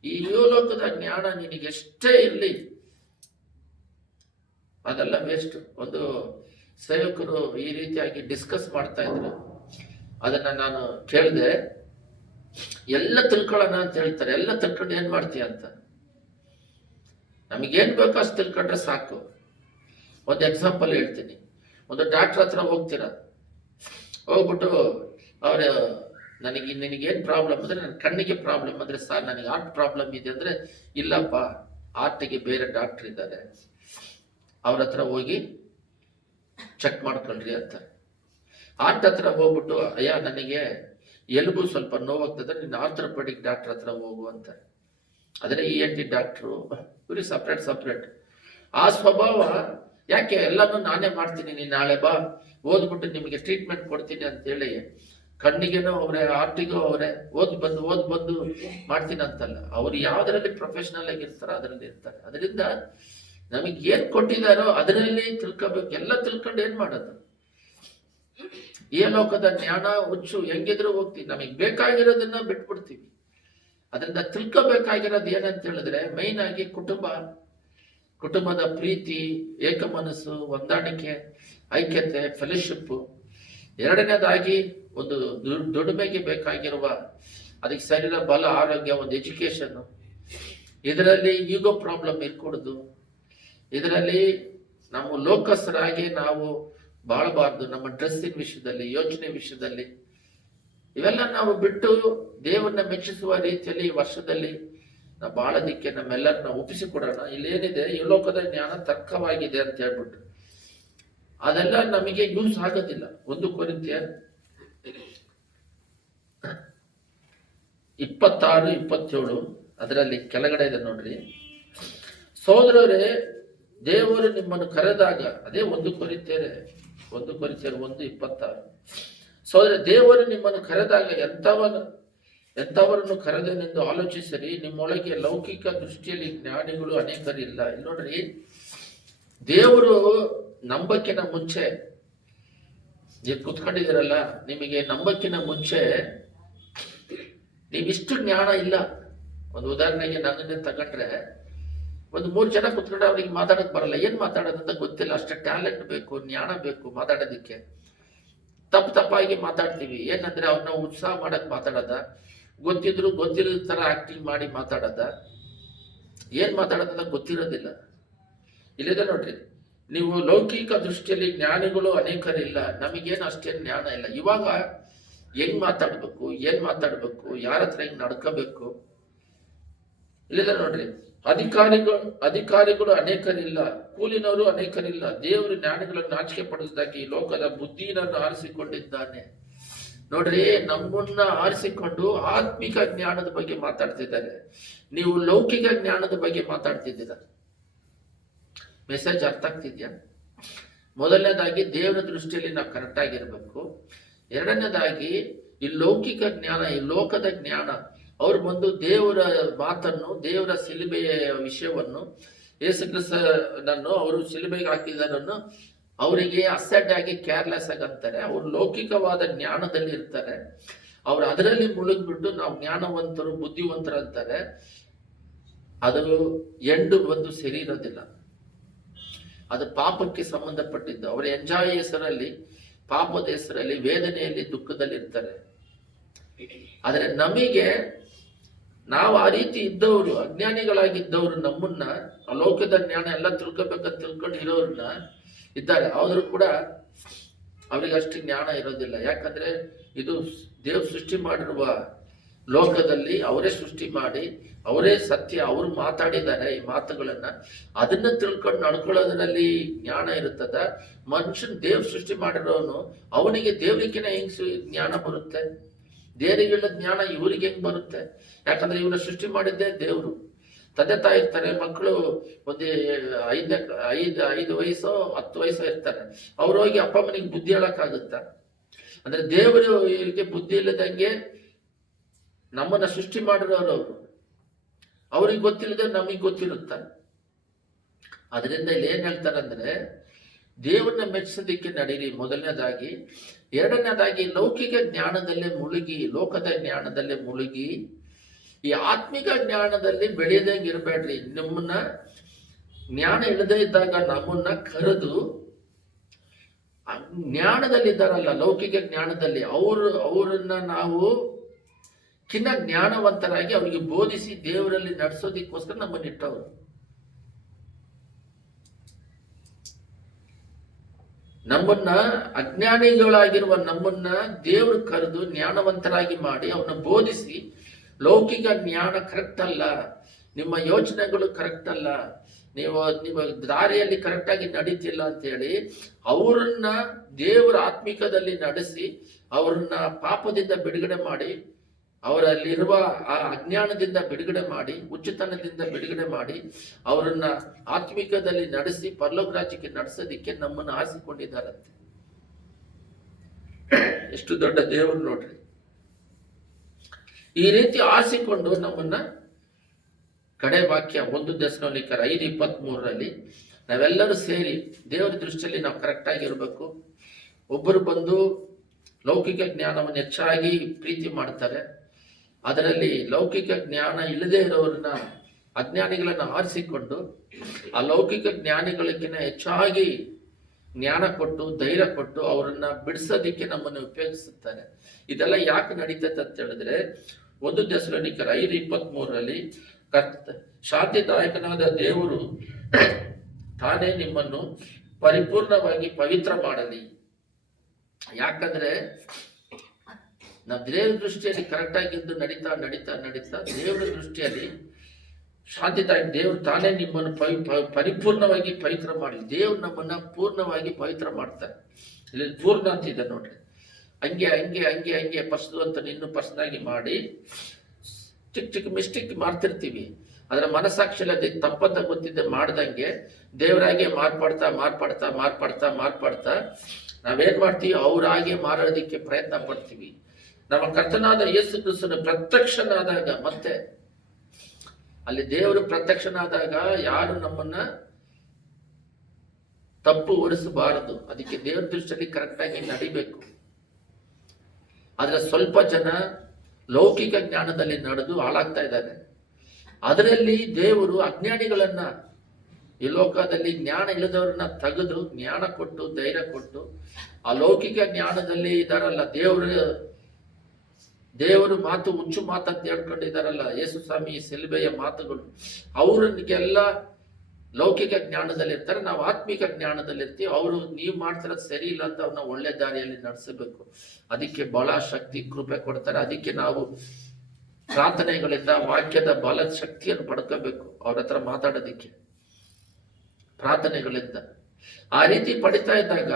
ಈ ಲೋಕದ ಜ್ಞಾನ ನಿನಗೆಷ್ಟೇ ಇರಲಿ. ಅದೆಲ್ಲ ವೇಸ್ಟ್ ಒಂದು ಸೇವಕರು ಈ ರೀತಿಯಾಗಿ ಡಿಸ್ಕಸ್ ಮಾಡ್ತಾ ಇದ್ರು. ಅದನ್ನ ನಾನು ಕೇಳಿದೆ. ಎಲ್ಲ ತಿಳ್ಕೊಳ್ಳೋಣ ಅಂತ ಹೇಳ್ತಾರೆ. ಎಲ್ಲ ತಿಳ್ಕೊಂಡು ಏನ್ ಮಾಡ್ತೀಯ ಅಂತ. ನಮಗೇನ್ ಬೇಕೋ ಅಷ್ಟು ತಿಳ್ಕೊಂಡ್ರೆ ಸಾಕು. ಒಂದು ಎಕ್ಸಾಂಪಲ್ ಹೇಳ್ತೀನಿ. ಒಂದು ಡಾಕ್ಟರ್ ಹತ್ರ ಹೋಗ್ತೀರಾ? ಹೋಗ್ಬಿಟ್ಟು ಅವ್ರ, ನನಗೆ, ನಿನಗೇನು ಪ್ರಾಬ್ಲಮ್ ಅಂದರೆ, ನನ್ನ ಕಣ್ಣಿಗೆ ಪ್ರಾಬ್ಲಮ್ ಅಂದರೆ ಸರ್, ನನಗೆ ಹಾರ್ಟ್ ಪ್ರಾಬ್ಲಮ್ ಇದೆ ಅಂದರೆ, ಇಲ್ಲಪ್ಪ ಹಾರ್ಟಿಗೆ ಬೇರೆ ಡಾಕ್ಟ್ರ್ ಇದ್ದಾರೆ. ಅವ್ರ ಹತ್ರ ಹೋಗಿ ಚೆಕ್ ಮಾಡ್ಕೊಳ್ರಿ ಅಂತ. ಹಾರ್ಟ್ ಹತ್ರ ಹೋಗ್ಬಿಟ್ಟು, ಅಯ್ಯ, ನನಗೆ ಎಲುಬು ಸ್ವಲ್ಪ ನೋವಾಗ್ತದೆ, ನೀನು ಆರ್ಥೋಪೆಡಿಕ್ ಡಾಕ್ಟರ್ ಹತ್ರ ಹೋಗು ಅಂತ. ಅದನ್ನ ಇ ಎನ್ ಟಿ ಡಾಕ್ಟ್ರು ಇವ್ರಿ ಸಪ್ರೇಟ್ ಸಪ್ರೇಟ್ ಆ ಸ್ವಭಾವ, ಯಾಕೆ ಎಲ್ಲನೂ ನಾನೇ ಮಾಡ್ತೀನಿ, ನೀನು ನಾಳೆ ಬಾ, ಓದ್ಬಿಟ್ಟು ನಿಮಗೆ ಟ್ರೀಟ್ಮೆಂಟ್ ಕೊಡ್ತೀನಿ ಅಂತೇಳಿ ಕಣ್ಣಿಗೆನೋ ಅವರೇ ಆರ್ಟಿಗೂ ಅವರೇ, ಓದ್ ಬಂದು ಓದ್ ಬಂದು ಮಾಡ್ತೀನಿ ಅಂತಲ್ಲ. ಅವ್ರು ಯಾವ್ದ್ರಲ್ಲಿ ಪ್ರೊಫೆಷನಲ್ ಆಗಿರ್ತಾರೋ ಅದರಲ್ಲಿ ಇರ್ತಾರೆ. ಅದರಿಂದ ನಮಗೆ ಏನ್ ಕೊಟ್ಟಿದಾರೋ ಅದರಲ್ಲಿ ತಿಳ್ಕೊಬೇಕು. ಎಲ್ಲ ತಿಳ್ಕೊಂಡು ಏನ್ ಮಾಡೋದು? ಈ ಲೋಕದ ಜ್ಞಾನ ಹುಚ್ಚು ಹೆಂಗಿದ್ರೂ ಹೋಗ್ತೀವಿ ನಮಗೆ ಬೇಕಾಗಿರೋದನ್ನ ಬಿಟ್ಬಿಡ್ತೀವಿ. ಅದರಿಂದ ತಿಳ್ಕೋಬೇಕಾಗಿರೋದು ಏನಂತ ಹೇಳಿದ್ರೆ ಮೈನ್ ಆಗಿ ಕುಟುಂಬ. ಕುಟುಂಬದ ಪ್ರೀತಿ, ಏಕ ಮನಸ್ಸು, ಹೊಂದಾಣಿಕೆ, ಐಕ್ಯತೆ ಫೆಲೋಶಿಪ್ಪು ಎರಡನೇದಾಗಿ ಒಂದು ದುಡಿಮೆಗೆ ಬೇಕಾಗಿರುವ ಅದಕ್ಕೆ ಸರಿಯಾದ ಬಲ, ಆರೋಗ್ಯ, ಒಂದು ಎಜುಕೇಶನ್ ಇದರಲ್ಲಿ ಈಗೋ ಪ್ರಾಬ್ಲಮ್ ಇರ್ಕೊಡುದು. ಇದರಲ್ಲಿ ನಮ್ಮ ಲೋಕಸರಾಗಿ ನಾವು ಬಾಳಬಾರ್ದು ನಮ್ಮ ಡ್ರೆಸ್ಸಿನ ವಿಷಯದಲ್ಲಿ, ಯೋಚನೆ ವಿಷಯದಲ್ಲಿ. ಇವೆಲ್ಲ ನಾವು ಬಿಟ್ಟು ದೇವರನ್ನ ಮೆಚ್ಚಿಸುವ ರೀತಿಯಲ್ಲಿ ವರ್ಷದಲ್ಲಿ ನಾವು ಬಾಳೋದಿಕ್ಕೆ ನಮ್ಮೆಲ್ಲರನ್ನ ಒಪ್ಪಿಸಿಕೊಡೋಣ. ಇಲ್ಲೇನಿದೆ, ಈ ಲೋಕದ ಜ್ಞಾನ ತರ್ಕವಾಗಿದೆ ಅಂತ ಹೇಳ್ಬಿಟ್ಟು. ಅದೆಲ್ಲ ನಮಗೆ ಯೂಸ್ ಆಗೋದಿಲ್ಲ. ಒಂದು ಕೊರಿತಿಯ ಇಪ್ಪತ್ತಾರು, ಇಪ್ಪತ್ತೇಳು, ಅದರಲ್ಲಿ ಕೆಳಗಡೆ ಇದೆ ನೋಡ್ರಿ. ಸೋದರರೇ, ದೇವರು ನಿಮ್ಮನ್ನು ಕರೆದಾಗ, ಅದೇ ಒಂದು ಕೊರಿತೇರೆ ಒಂದು ಪರಿಚಯ, ಒಂದು ಇಪ್ಪತ್ತಾರು. ಸೋದರ, ದೇವರು ನಿಮ್ಮನ್ನು ಕರೆದಾಗ ಎಂಥವನ, ಎಂಥವರನ್ನು ಕರೆದನೆಂದು ಆಲೋಚಿಸಿರಿ ನಿಮ್ಮೊಳಗೆ ಲೌಕಿಕ ದೃಷ್ಟಿಯಲ್ಲಿ ಜ್ಞಾನಿಗಳು ಅನೇಕರಿಲ್ಲ. ಇಲ್ಲಿ ನೋಡ್ರಿ, ದೇವರು ನಂಬಕ್ಕಿನ ಮುಂಚೆ, ನೀವು ಕುತ್ಕೊಂಡಿದ್ದೀರಲ್ಲ, ನಿಮಗೆ ನಂಬಕ್ಕಿನ ಮುಂಚೆ ನೀವಿಷ್ಟು ಜ್ಞಾನ ಇಲ್ಲ. ಒಂದು ಉದಾಹರಣೆಗೆ ನನ್ನನ್ನೇ ತಗೊಂಡ್ರೆ ಒಂದು ಮೂರು ಜನ ಕುತ್ಕೊಂಡು ಅವ್ರಿಗೆ ಮಾತಾಡಕ್ ಬರಲ್ಲ. ಏನ್ ಮಾತಾಡೋದಂತ ಗೊತ್ತಿಲ್ಲ. ಅಷ್ಟೇ ಟ್ಯಾಲೆಂಟ್ ಬೇಕು, ಜ್ಞಾನ ಬೇಕು ಮಾತಾಡೋದಕ್ಕೆ. ತಪ್ಪು ತಪ್ಪಾಗಿ ಮಾತಾಡ್ತೀವಿ. ಏನಂದ್ರೆ ಅವ್ರನ್ನ ಉತ್ಸಾಹ ಮಾಡಕ್ ಮಾತಾಡೋದ. ಗೊತ್ತಿದ್ರು ಗೊತ್ತಿಲ್ಲದ ತರ ಆಕ್ಟಿಂಗ್ ಮಾಡಿ ಮಾತಾಡೋದ. ಏನ್ ಮಾತಾಡೋದಂತ ಗೊತ್ತಿರೋದಿಲ್ಲ. ಇಲ್ಲಿದೆ ನೋಡ್ರಿ. ನೀವು ಲೌಕಿಕ ದೃಷ್ಟಿಯಲ್ಲಿ ಜ್ಞಾನಿಗಳು ಅನೇಕರಿಲ್ಲ. ನಮಗೇನು ಅಷ್ಟೇನು ಜ್ಞಾನ ಇಲ್ಲ. ಇವಾಗ ಹೆಂಗ್ ಮಾತಾಡ್ಬೇಕು, ಏನ್ ಮಾತಾಡ್ಬೇಕು, ಯಾರ ಹತ್ರ ಹೆಂಗ್ ನಡ್ಕೋಬೇಕು? ಇಲ್ಲಿದೆ ನೋಡ್ರಿ. ಅಧಿಕಾರಿಗಳು ಅಧಿಕಾರಿಗಳು ಅನೇಕರಿಲ್ಲ. ಕೂಲಿನವರು ಅನೇಕರಿಲ್ಲ. ದೇವರು ಜ್ಞಾನಿಗಳನ್ನು ನಾಚಿಕೆ ಪಡೆದಾಗಿ ಈ ಲೋಕದ ಬುದ್ಧಿನನ್ನು ಆರಿಸಿಕೊಂಡಿದ್ದಾನೆ. ನೋಡ್ರಿ, ನಮ್ಮನ್ನ ಆರಿಸಿಕೊಂಡು ಆತ್ಮಿಕ ಜ್ಞಾನದ ಬಗ್ಗೆ ಮಾತಾಡ್ತಿದ್ದಾರೆ. ನೀವು ಲೌಕಿಕ ಜ್ಞಾನದ ಬಗ್ಗೆ ಮಾತಾಡ್ತಿದ್ದೀರ? ಮೆಸೇಜ್ ಅರ್ಥ ಆಗ್ತಿದ್ಯಾ? ಮೊದಲನೇದಾಗಿ ದೇವರ ದೃಷ್ಟಿಯಲ್ಲಿ ನಾವು ಕರೆಕ್ಟ್ ಆಗಿರ್ಬೇಕು. ಎರಡನೇದಾಗಿ ಈ ಲೌಕಿಕ ಜ್ಞಾನ, ಈ ಲೋಕದ ಜ್ಞಾನ ಅವ್ರು ಬಂದು ದೇವರ ಮಾತನ್ನು, ದೇವರ ಸಿಲುಬೆಯ ವಿಷಯವನ್ನು ಯೇಸು ಕ್ರಿಸ್ತನನ್ನು ಅವರು ಸಿಲುಬೆಗೆ ಹಾಕಿದ್ದನ್ನು ಅವರಿಗೆ ಅಸೆಡ್ ಆಗಿ ಕೇರ್ಲೆಸ್ ಆಗಿ ಅಂತಾರೆ. ಅವರು ಲೌಕಿಕವಾದ ಜ್ಞಾನದಲ್ಲಿ ಇರ್ತಾರೆ. ಅವ್ರು ಅದರಲ್ಲಿ ಮುಳುಗ್ಬಿಟ್ಟು ನಾವು ಜ್ಞಾನವಂತರು, ಬುದ್ಧಿವಂತರು ಅಂತಾರೆ. ಅದು ಎಂಡು ಬಂದು ಸರಿ ಇರೋದಿಲ್ಲ. ಅದು ಪಾಪಕ್ಕೆ ಸಂಬಂಧಪಟ್ಟಿದ್ದು. ಅವರ ಎಂಜಾಯ್ ಹೆಸರಲ್ಲಿ, ಪಾಪದ ಹೆಸರಲ್ಲಿ, ವೇದನೆಯಲ್ಲಿ, ದುಃಖದಲ್ಲಿ ಇರ್ತಾರೆ. ಆದರೆ ನಮಗೆ ನಾವು ಆ ರೀತಿ ಇದ್ದವರು, ಅಜ್ಞಾನಿಗಳಾಗಿದ್ದವರು ನಮ್ಮನ್ನ ಅಲೌಕಿಕ ಜ್ಞಾನ ಎಲ್ಲ ತಿಳ್ಕೊಬೇಕಂತ ತಿಳ್ಕೊಂಡು ಇರೋರನ್ನ ಇದ್ದಾರೆ. ಆದರೂ ಕೂಡ ಅವ್ರಿಗೆ ಅಷ್ಟು ಜ್ಞಾನ ಇರೋದಿಲ್ಲ. ಯಾಕಂದ್ರೆ ಇದು ದೇವ್ ಸೃಷ್ಟಿ ಮಾಡಿರುವ ಲೋಕದಲ್ಲಿ ಅವರೇ ಸೃಷ್ಟಿ ಮಾಡಿ, ಅವರೇ ಸತ್ಯ, ಅವರು ಮಾತಾಡಿದ್ದಾರೆ ಈ ಮಾತುಗಳನ್ನ. ಅದನ್ನ ತಿಳ್ಕೊಂಡು ನಡ್ಕೊಳ್ಳೋದ್ರಲ್ಲಿ ಜ್ಞಾನ ಇರುತ್ತದ. ಮನುಷ್ಯನ್ ದೇವ್ ಸೃಷ್ಟಿ ಮಾಡಿರೋನು, ಅವನಿಗೆ ದೇವರಿಕಿನ ಹೆಂಗ್ ಜ್ಞಾನ ಬರುತ್ತೆ. ದೇವರಿಗೆಲ್ಲ ಜ್ಞಾನ ಇವರಿಗೆ ಹೆಂಗ್ ಬರುತ್ತೆ. ಯಾಕಂದ್ರೆ ಇವನ ಸೃಷ್ಟಿ ಮಾಡಿದ್ದೇ ದೇವರು. ತಂದೆ ತಾಯಿ ಇರ್ತಾರೆ, ಮಕ್ಕಳು ಒಂದು, ಐದನೇ, ಐದು ಐದು ವಯಸ್ಸು, ಹತ್ತು ವಯಸ್ಸು ಇರ್ತಾರೆ. ಅವ್ರು ಹೋಗಿ ಅಪ್ಪ ಅಮ್ಮನಿಗೆ ಬುದ್ಧಿ ಹೇಳಕ್ಕಾಗುತ್ತಾ? ಅಂದ್ರೆ ದೇವರು ಇವರಿಗೆ ಬುದ್ಧಿ ಇಲ್ಲದಂಗೆ ನಮ್ಮನ್ನ ಸೃಷ್ಟಿ ಮಾಡಿರೋರು ಅವರು. ಅವ್ರಿಗೆ ಗೊತ್ತಿಲ್ಲದೆ ನಮಗೆ ಗೊತ್ತಿರುತ್ತ? ಅದರಿಂದ ಇಲ್ಲಿ ಏನ್ ಹೇಳ್ತಾರಂದ್ರೆ, ದೇವರನ್ನ ಮೆಚ್ಚಿಸೋದಿಕ್ಕೆ ನಡೀರಿ. ಮೊದಲನೇದಾಗಿ ಎರಡನೇದಾಗಿ ಲೌಕಿಕ ಜ್ಞಾನದಲ್ಲಿ ಮುಳುಗಿ, ಲೋಕದ ಜ್ಞಾನದಲ್ಲಿ ಮುಳುಗಿ, ಈ ಆತ್ಮಿಕ ಜ್ಞಾನದಲ್ಲಿ ಬೆಳೆಯದಂಗೆ ಇರಬೇಡ್ರಿ. ನಿಮ್ಮನ್ನ ಜ್ಞಾನ ಇಲ್ಲದೆ ಇದ್ದಾಗ ನಮ್ಮನ್ನ ಕರೆದು ಜ್ಞಾನದಲ್ಲಿ ಜ್ಞಾನದಲ್ಲಿದ್ದಾರಲ್ಲ ಲೌಕಿಕ ಜ್ಞಾನದಲ್ಲಿ, ಅವರು, ಅವರನ್ನ ನಾವು ಕಿನ್ನ ಜ್ಞಾನವಂತರಾಗಿ ಅವರಿಗೆ ಬೋಧಿಸಿ ದೇವರಲ್ಲಿ ನಡೆಸೋದಕ್ಕೋಸ್ಕರ ನಮ್ಮನ್ನ ಇಟ್ಟವರು. ನಮ್ಮನ್ನ ಅಜ್ಞಾನಿಗಳಾಗಿರುವ ನಮ್ಮನ್ನ ದೇವರು ಕರೆದು ಜ್ಞಾನವಂತರಾಗಿ ಮಾಡಿ ಅವನ್ನ ಬೋಧಿಸಿ ಲೌಕಿಕ ಜ್ಞಾನ ಕರೆಕ್ಟ್ ಅಲ್ಲ. ನಿಮ್ಮ ಯೋಚನೆಗಳು ಕರೆಕ್ಟ್ ಅಲ್ಲ. ನೀವು ನಿಮ್ಮ ದಾರಿಯಲ್ಲಿ ಕರೆಕ್ಟಾಗಿ ನಡೀತಿಲ್ಲ ಅಂತ ಹೇಳಿ ಅವರನ್ನ ದೇವರ ಆತ್ಮಿಕದಲ್ಲಿ ನಡೆಸಿ ಅವರನ್ನ ಪಾಪದಿಂದ ಬಿಡುಗಡೆ ಮಾಡಿ ಅವರಲ್ಲಿರುವ ಆ ಅಜ್ಞಾನದಿಂದ ಬಿಡುಗಡೆ ಮಾಡಿ ಉಚಿತನದಿಂದ ಬಿಡುಗಡೆ ಮಾಡಿ, ಅವರನ್ನ ಆತ್ಮಿಕದಲ್ಲಿ ನಡೆಸಿ, ಪರಲೋಕ ರಾಜ್ಯಕ್ಕೆ ನಡೆಸೋದಿಕ್ಕೆ ನಮ್ಮನ್ನು ಆರಿಸಿಕೊಂಡಿದ್ದಾರಂತೆ ಎಷ್ಟು ದೊಡ್ಡ ದೇವರು ನೋಡ್ರಿ. ಈ ರೀತಿ ಆರಿಸಿಕೊಂಡು ನಮ್ಮನ್ನ ಕಡೆ ವಾಕ್ಯ ಒಂದು ದಶನೋಲಿಕರ ಐದು ಇಪ್ಪತ್ತ್ ಮೂರರಲ್ಲಿ ನಾವೆಲ್ಲರೂ ಸೇರಿ ದೇವರ ದೃಷ್ಟಿಯಲ್ಲಿ ನಾವು ಕರೆಕ್ಟ್ ಆಗಿರ್ಬೇಕು ಒಬ್ಬರು ಬಂದು ಲೌಕಿಕ ಜ್ಞಾನವನ್ನು ಹೆಚ್ಚಾಗಿ ಪ್ರೀತಿ ಮಾಡ್ತಾರೆ. ಅದರಲ್ಲಿ ಲೌಕಿಕ ಜ್ಞಾನ ಇಲ್ಲದೆ ಇರೋರನ್ನ ಅಜ್ಞಾನಿಗಳನ್ನ ಆರಿಸಿಕೊಂಡು ಆ ಲೌಕಿಕ ಜ್ಞಾನಿಗಳಿಗಿಂತ ಹೆಚ್ಚಾಗಿ ಜ್ಞಾನ ಕೊಟ್ಟು, ಧೈರ್ಯ ಕೊಟ್ಟು ಅವರನ್ನ ಬಿಡಿಸೋದಿಕ್ಕೆ ನಮ್ಮನ್ನು ಉಪಯೋಗಿಸುತ್ತಾರೆ. ಇದೆಲ್ಲ ಯಾಕೆ ನಡೀತದೆ ಅಂತ ಹೇಳಿದ್ರೆ, ಒಂದು ದಶರಣಿಕರ ಐದು ಇಪ್ಪತ್ತ್ ಮೂರರಲ್ಲಿ ಕರ್ತ, ಶಾಂತಿದಾಯಕನಾದ ದೇವರು ತಾನೇ ನಿಮ್ಮನ್ನು ಪರಿಪೂರ್ಣವಾಗಿ ಪವಿತ್ರ ಮಾಡಲಿ. ಯಾಕಂದ್ರೆ ನಾವು ದೇವ್ರ ದೃಷ್ಟಿಯಲ್ಲಿ ಕರೆಕ್ಟ್ ಆಗಿದ್ದು ನಡೀತಾ ನಡೀತಾ ನಡೀತಾ ದೇವರ ದೃಷ್ಟಿಯಲ್ಲಿ ಶಾಂತಿ ತಾಯಿ, ದೇವ್ರು ತಾನೇ ನಿಮ್ಮನ್ನು ಪವಿ ಪರಿಪೂರ್ಣವಾಗಿ ಪವಿತ್ರ ಮಾಡಿ, ದೇವ್ರು ನಮ್ಮನ್ನ ಪೂರ್ಣವಾಗಿ ಪವಿತ್ರ ಮಾಡ್ತಾರೆ. ಇಲ್ಲಿ ಪೂರ್ಣ ಅಂತಿದೆ ನೋಡ್ರಿ. ಹಂಗೆ ಹಂಗೆ ಹಂಗೆ ಹಂಗೆ ಪಸ್ದು ಅಂತ ನಿನ್ನೂ ಪರ್ಸನಾಗಿ ಮಾಡಿ ಚಿಕ್ಕ ಚಿಕ್ಕ ಮಿಸ್ಟೇಕ್ ಮಾಡ್ತಿರ್ತೀವಿ. ಅದರ ಮನಸ್ಸಾಕ್ಷಿಯಲ್ಲಿ ಅದೇ ತಪ್ಪಂತ ಗೊತ್ತಿದ್ದೆ ಮಾಡ್ದಂಗೆ ದೇವರಾಗೆ ಮಾರ್ಪಾಡ್ತಾ ಮಾರ್ಪಾಡ್ತಾ ಮಾರ್ಪಾಡ್ತಾ ಮಾರ್ಪಾಡ್ತಾ ನಾವೇನ್ ಮಾಡ್ತೀವಿ? ಅವರಾಗೆ ಮಾರೋದಕ್ಕೆ ಪ್ರಯತ್ನ ಪಡ್ತೀವಿ. ನಮ್ಮ ಕರ್ತನಾದ ಯೇಸು ಕ್ರಿಸ್ತನ ಪ್ರತ್ಯಕ್ಷನಾದಾಗ ಮತ್ತೆ ಅಲ್ಲಿ ದೇವರು ಪ್ರತ್ಯಕ್ಷನಾದಾಗ ಯಾರು ನಮ್ಮನ್ನ ತಪ್ಪು ಒರೆಸಬಾರದು. ಅದಕ್ಕೆ ದೇವ್ರ ದೃಷ್ಟಿಯಲ್ಲಿ ಕರೆಕ್ಟಾಗಿ ನಡಿಬೇಕು. ಆದ್ರೆ ಸ್ವಲ್ಪ ಜನ ಲೌಕಿಕ ಜ್ಞಾನದಲ್ಲಿ ನಡೆದು ಹಾಳಾಗ್ತಾ ಇದ್ದಾರೆ. ಅದರಲ್ಲಿ ದೇವರು ಅಜ್ಞಾನಿಗಳನ್ನ ಈ ಲೋಕದಲ್ಲಿ ಜ್ಞಾನ ಇಲ್ಲದವ್ರನ್ನ ತೆಗೆದು ಜ್ಞಾನ ಕೊಟ್ಟು ಧೈರ್ಯ ಕೊಟ್ಟು ಆ ಲೌಕಿಕ ಜ್ಞಾನದಲ್ಲಿ ಇದಾರಲ್ಲ ದೇವರು ದೇವರು ಮಾತು ಹುಚ್ಚು ಅಂತ ಹೇಳ್ಕೊಂಡಿದಾರಲ್ಲ ಯೇಸು ಸ್ವಾಮಿ ಸೆಲ್ಬೆಯ ಮಾತುಗಳು. ಅವ್ರಿಗೆಲ್ಲ ಲೌಕಿಕ ಜ್ಞಾನದಲ್ಲಿ ಇರ್ತಾರೆ ನಾವು ಆತ್ಮಿಕ ಜ್ಞಾನದಲ್ಲಿ ಇರ್ತೀವಿ ಅವರು ನೀವು ಮಾಡ್ತಿರೋದು ಸರಿ ಇಲ್ಲ ಅಂತ ಅವ್ರನ್ನ ಒಳ್ಳೆ ದಾರಿಯಲ್ಲಿ ನಡೆಸಬೇಕು. ಅದಕ್ಕೆ ಬಲ, ಶಕ್ತಿ, ಕೃಪೆ ಕೊಡ್ತಾರೆ. ಅದಕ್ಕೆ ನಾವು ಪ್ರಾರ್ಥನೆಗಳಿಂದ, ವಾಕ್ಯದ ಬಲ ಶಕ್ತಿಯನ್ನು ಪಡ್ಕೋಬೇಕು ಅವ್ರ ಹತ್ರ ಮಾತಾಡೋದಿಕ್ಕೆ. ಪ್ರಾರ್ಥನೆಗಳಿಂದ. ಆ ರೀತಿ ಪಡಿತಾ ಇದ್ದಾಗ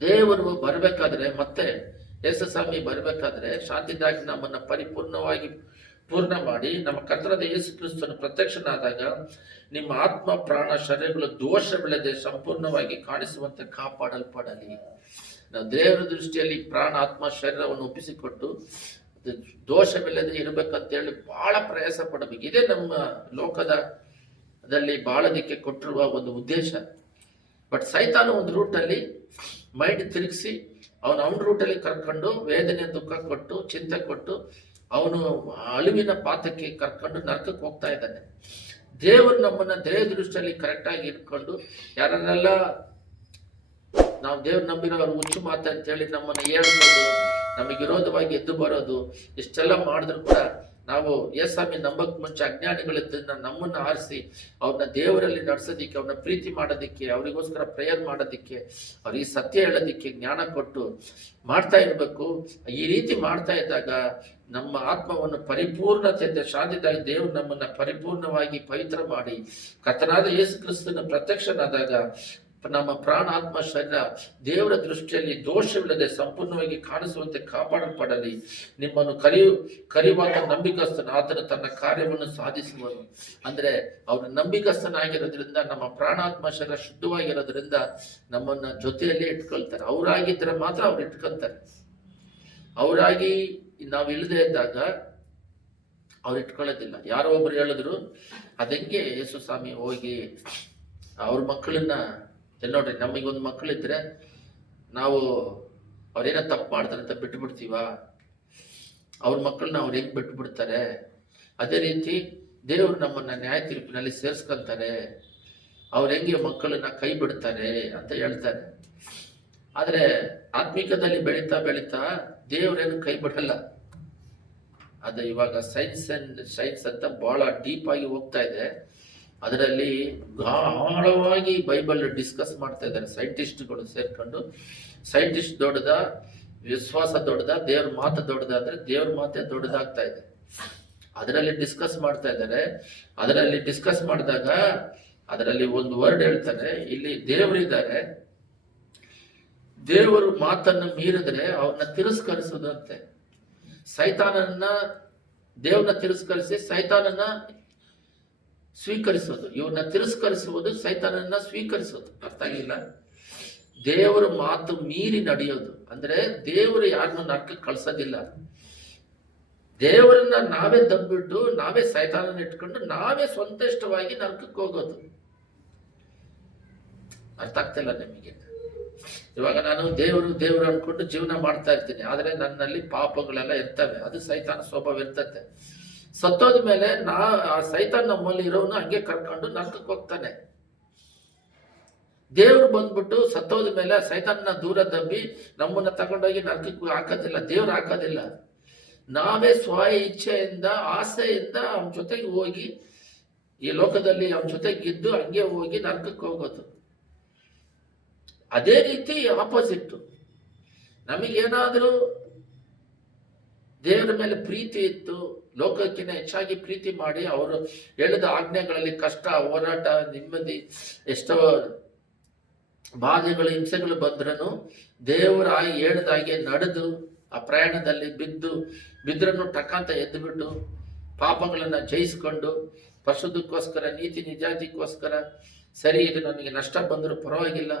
ದೇವರು ಬರಬೇಕಾದ್ರೆ ಮತ್ತೆ ಯೇಸು ಸ್ವಾಮಿ ಬರಬೇಕಾದ್ರೆ ಶಾಂತಿದಾಗಿ ನಮ್ಮನ್ನ ಪರಿಪೂರ್ಣವಾಗಿ ಪೂರ್ಣ ಮಾಡಿ ನಮ್ಮ ಕರ್ತನಾದ ಯೇಸು ಕ್ರಿಸ್ತನು ಪ್ರತ್ಯಕ್ಷನಾದಾಗ ನಿಮ್ಮ ಆತ್ಮ, ಪ್ರಾಣ, ಶರೀರಗಳು ದೋಷವಿಲ್ಲದೆ ಸಂಪೂರ್ಣವಾಗಿ ಕಾಣಿಸುವಂತೆ ಕಾಪಾಡಲ್ಪಡಲಿ. ನಾವು ದೇವರ ದೃಷ್ಟಿಯಲ್ಲಿ ಪ್ರಾಣ, ಆತ್ಮ, ಶರೀರವನ್ನು ಒಪ್ಪಿಸಿಕೊಟ್ಟು ದೋಷವಿಲ್ಲದೆ ಇರಬೇಕಂತೇಳಿ ಬಹಳ ಪ್ರಯಾಸ ಪಡಬೇಕು. ಇದೇ ನಮ್ಮ ಲೋಕದ ದಲ್ಲಿ ಬಾಳೋದಿಕ್ಕೆ ಕೊಟ್ಟಿರುವ ಒಂದು ಉದ್ದೇಶ. ಬಟ್ ಸೈತಾನ ಒಂದು ರೂಟಲ್ಲಿ ಮೈಂಡ್ ತಿರುಗಿಸಿ ಅವನು ಅವನ ರೂಟಲ್ಲಿ ಕರ್ಕೊಂಡು ವೇದನೆ ದುಃಖ ಕೊಟ್ಟು, ಚಿಂತೆ ಕೊಟ್ಟು ಅವನು ಅಳಿವಿನ ಪಾತಕ್ಕೆ ಕರ್ಕೊಂಡು ನರ್ಕಕ್ಕೆ ಹೋಗ್ತಾ ಇದ್ದಾನೆ. ದೇವರು ನಮ್ಮನ್ನ ದೇಹ ದೃಷ್ಟಿಯಲ್ಲಿ ಕರೆಕ್ಟಾಗಿ ಇಟ್ಕೊಂಡು ಯಾರನ್ನೆಲ್ಲ ನಾವು ದೇವ್ರು ನಂಬಿರೋರು ಹುಚ್ಚು ಮಾತು ಅಂತೇಳಿ ನಮ್ಮನ್ನು ಹೇಳ್ಬೋದು ನಮಗೆ ವಿರೋಧವಾಗಿ ಎದ್ದು ಬರೋದು, ಇಷ್ಟೆಲ್ಲ ಮಾಡಿದ್ರು ಕೂಡ ನಾವು ಏಸಾಮಿ ನಂಬಕ್ ಮುಂಚೆ ಅಜ್ಞಾನಿಗಳಿದ್ದನ್ನ ನಮ್ಮನ್ನ ಆರಿಸಿ ಅವ್ರನ್ನ ದೇವರಲ್ಲಿ ನಡೆಸೋದಿಕ್ಕೆ, ಅವ್ರನ್ನ ಪ್ರೀತಿ ಮಾಡೋದಿಕ್ಕೆ, ಅವರಿಗೋಸ್ಕರ ಪ್ರೇಯರ್ ಮಾಡೋದಿಕ್ಕೆ, ಅವ್ರಿಗೆ ಸತ್ಯ ಹೇಳೋದಿಕ್ಕೆ ಜ್ಞಾನ ಕೊಟ್ಟು ಮಾಡ್ತಾ ಇರಬೇಕು. ಈ ರೀತಿ ಮಾಡ್ತಾ ಇದ್ದಾಗ ನಮ್ಮ ಆತ್ಮವನ್ನು ಪರಿಪೂರ್ಣತೆಯಿಂದ ಶಾಂತಿದಾಗಿ ದೇವರು ನಮ್ಮನ್ನ ಪರಿಪೂರ್ಣವಾಗಿ ಪವಿತ್ರ ಮಾಡಿ ಕಥನಾದ ಯೇಸು ಕ್ರಿಸ್ತನ ಪ್ರತ್ಯಕ್ಷನಾದಾಗ ನಮ್ಮ ಪ್ರಾಣ ಆತ್ಮ ಶರೀರ ದೇವರ ದೃಷ್ಟಿಯಲ್ಲಿ ದೋಷವಿಲ್ಲದೆ ಸಂಪೂರ್ಣವಾಗಿ ಕಾಣಿಸುವಂತೆ ಕಾಪಾಡಲ್ಪಡಲಿ. ನಿಮ್ಮನ್ನು ಕರೆಯು ಕರಿವಾದ ನಂಬಿಕಸ್ಥನ ಆತನು ತನ್ನ ಕಾರ್ಯವನ್ನು ಸಾಧಿಸುವನು. ಅಂದ್ರೆ ಅವನು ನಂಬಿಕಸ್ಥನಾಗಿರೋದ್ರಿಂದ ನಮ್ಮ ಪ್ರಾಣಾತ್ಮ ಶರೀರ ಶುದ್ಧವಾಗಿರೋದ್ರಿಂದ ನಮ್ಮನ್ನ ಜೊತೆಯಲ್ಲೇ ಇಟ್ಕೊಳ್ತಾರೆ. ಅವರಾಗಿದ್ದರೆ ಮಾತ್ರ ಅವ್ರು ಇಟ್ಕೊಳ್ತಾರೆ. ಅವರಾಗಿ ನಾವು ಇಲ್ಲದೆ ಇದ್ದಾಗ ಅವ್ರು ಇಟ್ಕೊಳ್ಳೋದಿಲ್ಲ. ಯಾರೋ ಒಬ್ರು ಹೇಳಿದ್ರು ಅದಕ್ಕೆ ಯೇಸು ಸ್ವಾಮಿ, ಹೋಗಿ ಅವ್ರ ಮಕ್ಕಳನ್ನ ನೋಡ್ರಿ, ನಮಗೊಂದು ಮಕ್ಕಳಿದ್ರೆ ನಾವು ಅವ್ರೇನೋ ತಪ್ಪು ಮಾಡ್ತಾರೆ ಅಂತ ಬಿಟ್ಟು ಬಿಡ್ತೀವ ಅವ್ರ ಮಕ್ಕಳನ್ನ ಅವ್ರು ಹೆಂಗ್ ಬಿಟ್ಟು ಬಿಡ್ತಾರೆ ಅದೇ ರೀತಿ ದೇವರು ನಮ್ಮನ್ನ ನ್ಯಾಯ ತೀರ್ಪಿನಲ್ಲಿ ಸೇರಿಸ್ಕೊಂತಾರೆ. ಅವ್ರು ಹೆಂಗೆ ಮಕ್ಕಳನ್ನ ಕೈ ಬಿಡ್ತಾರೆ ಅಂತ ಹೇಳ್ತಾರೆ. ಆದರೆ ಆತ್ಮಿಕದಲ್ಲಿ ಬೆಳೀತಾ ಬೆಳೀತಾ ದೇವರೇನು ಕೈ ಬಿಡಲ್ಲ. ಅದು ಇವಾಗ ಸೈನ್ಸ್ ಅಂಡ್, ಸೈನ್ಸ್ ಅಂತ ಬಹಳ ಡೀಪ್ ಆಗಿ ಹೋಗ್ತಾ ಇದೆ. ಅದರಲ್ಲಿ ಗಾಢವಾಗಿ ಬೈಬಲ್ ಡಿಸ್ಕಸ್ ಮಾಡ್ತಾ ಇದ್ದಾರೆ. ಸೈಂಟಿಸ್ಟ್ಗಳು ಸೇರ್ಕೊಂಡು. ಸೈಂಟಿಸ್ಟ್ ದೊಡ್ಡದ, ವಿಶ್ವಾಸ ದೊಡ್ಡದ, ದೇವ್ರ ಮಾತು ದೊಡ್ಡದ ಅಂದ್ರೆ ದೇವ್ರ ಮಾತೆ ದೊಡ್ಡದಾಗ್ತಾ ಇದೆ. ಅದರಲ್ಲಿ ಡಿಸ್ಕಸ್ ಮಾಡ್ತಾ ಇದ್ದಾರೆ. ಅದರಲ್ಲಿ ಡಿಸ್ಕಸ್ ಮಾಡಿದಾಗ ಅದರಲ್ಲಿ ಒಂದು ವರ್ಡ್ ಹೇಳ್ತಾರೆ. ಇಲ್ಲಿ ದೇವರಿದ್ದಾರೆ. ದೇವರು ಮಾತನ್ನು ಮೀರಿದ್ರೆ ಅವ್ರನ್ನ ತಿರಸ್ಕರಿಸೋದಂತೆ ಸೈತಾನನ್ನ ದೇವ್ರನ್ನ ತಿರಸ್ಕರಿಸಿ ಸೈತಾನನ್ನ ಸ್ವೀಕರಿಸೋದು. ಇವನ್ನ ತಿರಸ್ಕರಿಸುವುದು ಸೈತಾನನ್ನ ಸ್ವೀಕರಿಸೋದು. ಅರ್ಥ ಆಗಿಲ್ಲ? ದೇವರ ಮಾತು ಮೀರಿ ನಡೆಯೋದು. ಅಂದ್ರೆ ದೇವರು ಯಾರನ್ನು ನರ್ಕಕ್ಕೆ ಕಳ್ಸೋದಿಲ್ಲ. ದೇವರನ್ನ ನಾವೇ ದಬ್ಬಿಟ್ಟು, ನಾವೇ ಸೈತಾನನ್ನ ಇಟ್ಕೊಂಡು, ನಾವೇ ಸ್ವಂತ ಇಷ್ಟವಾಗಿ ನರ್ಕಕ್ಕೆ ಹೋಗೋದು. ಅರ್ಥ ಆಗ್ತಿಲ್ಲ ನಿಮಗೆ? ಇವಾಗ ನಾನು ದೇವರು ದೇವರು ಅನ್ಕೊಂಡು ಜೀವನ ಮಾಡ್ತಾ ಇರ್ತೀನಿ. ಆದ್ರೆ ನನ್ನಲ್ಲಿ ಪಾಪಗಳೆಲ್ಲ ಇರ್ತವೆ. ಅದು ಸೈತಾನ ಸ್ವಭಾವ ಇರ್ತತೆ. ಸತ್ತೋದ ಮೇಲೆ ನಾ, ಆ ಸೈತಾನ್ ನಮ್ಮಲ್ಲಿ ಇರೋನು ಹಂಗೆ ಕರ್ಕೊಂಡು ನರ್ಕಕ್ಕೆ ಹೋಗ್ತಾನೆ. ದೇವ್ರು ಬಂದ್ಬಿಟ್ಟು ಸತ್ತೋದ ಮೇಲೆ ಸೈತಾನ್ನ ದೂರ ದಬ್ಬಿ ನಮ್ಮನ್ನ ತಗೊಂಡೋಗಿ ನರ್ಕಕ್ಕೆ ಹಾಕೋದಿಲ್ಲ, ದೇವ್ರು ಹಾಕೋದಿಲ್ಲ. ನಾವೇ ಸ್ವ ಇಚ್ಛೆಯಿಂದ, ಆಸೆಯಿಂದ ಅವನ ಜೊತೆಗೆ ಹೋಗಿ, ಈ ಲೋಕದಲ್ಲಿ ಅವನ ಜೊತೆಗೆ ಇದ್ದು ಹಂಗೆ ಹೋಗಿ ನರ್ಕಕ್ಕೆ ಹೋಗೋದು. ಅದೇ ರೀತಿ ಆಪೋಸಿಟ್ ನಮಗೇನಾದರೂ ದೇವರ ಮೇಲೆ ಪ್ರೀತಿ ಇತ್ತು. ಲೋಕಕ್ಕಿಂತ ಹೆಚ್ಚಾಗಿ ಪ್ರೀತಿ ಮಾಡಿ ಅವರು ಹೇಳಿದ ಆಜ್ಞೆಗಳಲ್ಲಿ ಕಷ್ಟ, ಹೋರಾಟ, ನೆಮ್ಮದಿ, ಎಷ್ಟೋ ಬಾಧೆಗಳು, ಹಿಂಸೆಗಳು ಬಂದ್ರೂ ದೇವರ ಹೇಳಿದಾಗೆ ನಡೆದು, ಆ ಪ್ರಯಾಣದಲ್ಲಿ ಬಿದ್ದು ಬಿದ್ರನ್ನು ಟಕ್ಕಂತ ಎದ್ದುಬಿಟ್ಟು ಪಾಪಗಳನ್ನು ಜಯಿಸ್ಕೊಂಡು, ಪರಿಶುದ್ಧಕ್ಕೋಸ್ಕರ, ನೀತಿ ನಿಜಾತಿಗೋಸ್ಕರ, ಸರಿ, ಇದು ನನಗೆ ನಷ್ಟ ಬಂದರೂ ಪರವಾಗಿಲ್ಲ.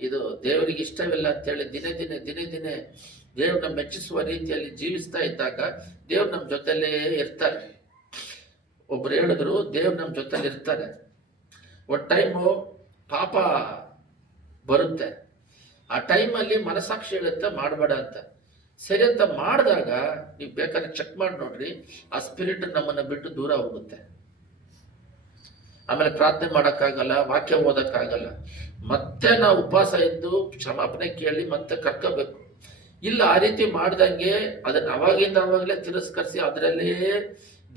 ಇದು ದೇವರಿಗೆ ಇಷ್ಟವಿಲ್ಲ ಅಂತೇಳಿ ದಿನೇ ದಿನೇ ದಿನೇ ದಿನೇ ದೇವ್ರನ್ನ ಮೆಚ್ಚಿಸುವ ರೀತಿಯಲ್ಲಿ ಜೀವಿಸ್ತಾ ಇದ್ದಾಗ ದೇವ್ರು ನಮ್ಮ ಜೊತೆಲೇ ಇರ್ತಾರೆ. ಒಬ್ರು ಹೇಳಿದ್ರು, ದೇವ್ರು ನಮ್ಮ ಜೊತೆಲಿ ಇರ್ತಾರೆ. ಒಂದು ಟೈಮು ಪಾಪ ಬರುತ್ತೆ. ಆ ಟೈಮಲ್ಲಿ ಮನಸಾಕ್ಷಿ ಹೇಳುತ್ತೆ ಮಾಡಬೇಡ ಅಂತ. ಸರಿ ಅಂತ ಮಾಡಿದಾಗ ನೀವು ಬೇಕಾದ್ರೆ ಚೆಕ್ ಮಾಡಿ ನೋಡ್ರಿ, ಆ ಸ್ಪಿರಿಟ್ ನಮ್ಮನ್ನ ಬಿಟ್ಟು ದೂರ ಹೋಗುತ್ತೆ. ಆಮೇಲೆ ಪ್ರಾರ್ಥನೆ ಮಾಡೋಕ್ಕಾಗಲ್ಲ, ವಾಕ್ಯ ಓದಕ್ಕಾಗಲ್ಲ. ಮತ್ತೆ ನಾವು ಉಪವಾಸ ಇದ್ದು ಕ್ಷಮಾಪಣೆ ಕೇಳಿ ಮತ್ತೆ ಕರ್ಕೋಬೇಕು. ಇಲ್ಲ, ಆ ರೀತಿ ಮಾಡ್ದಂಗೆ ಅದನ್ನ ಅವಾಗಿಂದ ಅವಾಗಲೇ ತಿರಸ್ಕರಿಸಿ ಅದರಲ್ಲೇ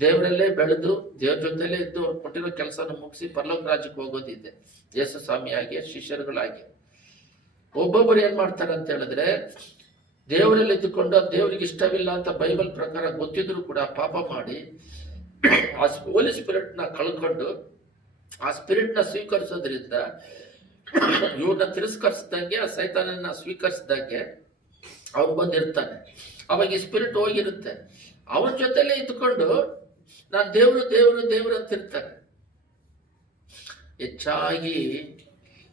ದೇವರಲ್ಲೇ ಬೆಳೆದು ದೇವ್ರ ಜೊತೆಲೇ ಇದ್ದು ಅವ್ರು ಕೊಟ್ಟಿರೋ ಕೆಲಸನ ಮುಗಿಸಿ ಪರ್ಲೋಕ ರಾಜ್ಯಕ್ಕೆ ಹೋಗೋದಿದೆ. ಯೇಸು ಸ್ವಾಮಿಯಾಗಿ ಶಿಷ್ಯರುಗಳಾಗಿ. ಒಬ್ಬೊಬ್ಬರು ಏನ್ ಮಾಡ್ತಾರೆ ಅಂತ ಹೇಳಿದ್ರೆ, ದೇವರಲ್ಲಿ ಇದ್ದುಕೊಂಡು ದೇವರಿಗೆ ಇಷ್ಟವಿಲ್ಲ ಅಂತ ಬೈಬಲ್ ಪ್ರಕಾರ ಗೊತ್ತಿದ್ರು ಕೂಡ ಪಾಪ ಮಾಡಿ ಆ ಹೋಲಿ ಸ್ಪಿರಿಟ್ನ ಕಳ್ಕೊಂಡು ಆ ಸ್ಪಿರಿಟ್ನ ಸ್ವೀಕರಿಸೋದ್ರಿಂದ ಇವ್ರನ್ನ ತಿರಸ್ಕರಿಸಿದಂಗೆ ಆ ಸೈತಾನನ್ನ ಸ್ವೀಕರಿಸಿದಂಗೆ ಅವ್ನು ಬಂದಿರ್ತಾನೆ. ಅವಾಗ ಈ ಸ್ಪಿರಿಟ್ ಹೋಗಿರುತ್ತೆ. ಅವ್ರ ಜೊತೆಲೇ ಇದ್ಕೊಂಡು ನಾನು ದೇವರು ದೇವರು ದೇವರು ಅಂತ ಇರ್ತಾರೆ ಹೆಚ್ಚಾಗಿ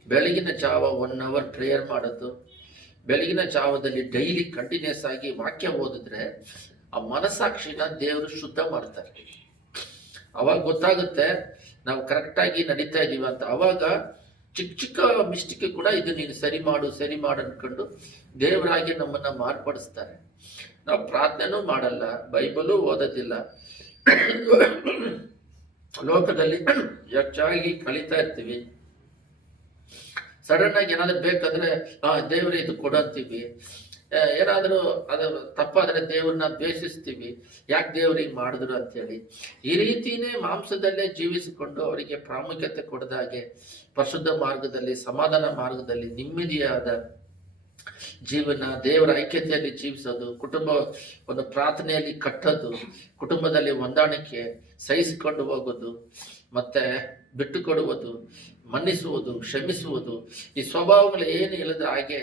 ಬೆಳಗಿನ ಜಾವ ಒನ್ ಅವರ್ ಪ್ರೇಯರ್ ಮಾಡೋದು, ಬೆಳಗಿನ ಜಾವದಲ್ಲಿ ಡೈಲಿ ಕಂಟಿನ್ಯೂಸ್ ಆಗಿ ವಾಕ್ಯ ಓದಿದ್ರೆ ಆ ಮನಸ್ಸಾಕ್ಷಿನ ದೇವರು ಶುದ್ಧ ಮಾಡ್ತಾರೆ. ಅವಾಗ ಗೊತ್ತಾಗುತ್ತೆ ನಾವು ಕರೆಕ್ಟಾಗಿ ನಡೀತಾ ಇದ್ದೀವಿ ಅಂತ. ಅವಾಗ ಚಿಕ್ಕ ಚಿಕ್ಕ ಮಿಸ್ಟೇಕ್ ಕೂಡ ಇದು ನೀನು ಸರಿ ಮಾಡು ಸರಿ ಮಾಡು ಅನ್ಕೊಂಡು ದೇವರಾಗಿ ನಮ್ಮನ್ನ ಮಾರ್ಪಡಿಸ್ತಾರೆ. ನಾವು ಪ್ರಾರ್ಥನೆನೂ ಮಾಡಲ್ಲ, ಬೈಬಲು ಓದೋದಿಲ್ಲ. ಲೋಕದಲ್ಲಿ ಹೆಚ್ಚಾಗಿ ಕಲಿತಾ ಇರ್ತೀವಿ. ಸಡನ್ ಆಗಿ ಏನಾದ್ರು ಬೇಕಂದ್ರೆ, ಆ, ದೇವ್ರ, ಇದು ಕೊಡಂತೀವಿ ಏನಾದರೂ ಅದು ತಪ್ಪಾದರೆ ದೇವ್ರನ್ನ ದ್ವೇಷಿಸ್ತೀವಿ. ಯಾಕೆ ದೇವ್ರಿಗೆ ಮಾಡಿದ್ರು ಅಂತೇಳಿ ಈ ರೀತಿನೇ ಮಾಂಸದಲ್ಲೇ ಜೀವಿಸಿಕೊಂಡು ಅವರಿಗೆ ಪ್ರಾಮುಖ್ಯತೆ ಕೊಡದಾಗೆ ಪರಿಶುದ್ಧ ಮಾರ್ಗದಲ್ಲಿ, ಸಮಾಧಾನ ಮಾರ್ಗದಲ್ಲಿ ನೆಮ್ಮದಿಯಾದ ಜೀವನ, ದೇವರ ಐಕ್ಯತೆಯಲ್ಲಿ ಜೀವಿಸೋದು, ಕುಟುಂಬ ಒಂದು ಪ್ರಾರ್ಥನೆಯಲ್ಲಿ ಕಟ್ಟೋದು, ಕುಟುಂಬದಲ್ಲಿ ಹೊಂದಾಣಿಕೆ ಸಹಿಸಿಕೊಂಡು ಹೋಗೋದು ಮತ್ತೆ ಬಿಟ್ಟು ಕೊಡುವುದು ಮನ್ನಿಸುವುದು, ಕ್ಷಮಿಸುವುದು, ಈ ಸ್ವಭಾವಗಳು ಏನು ಇಲ್ಲದ ಹಾಗೆ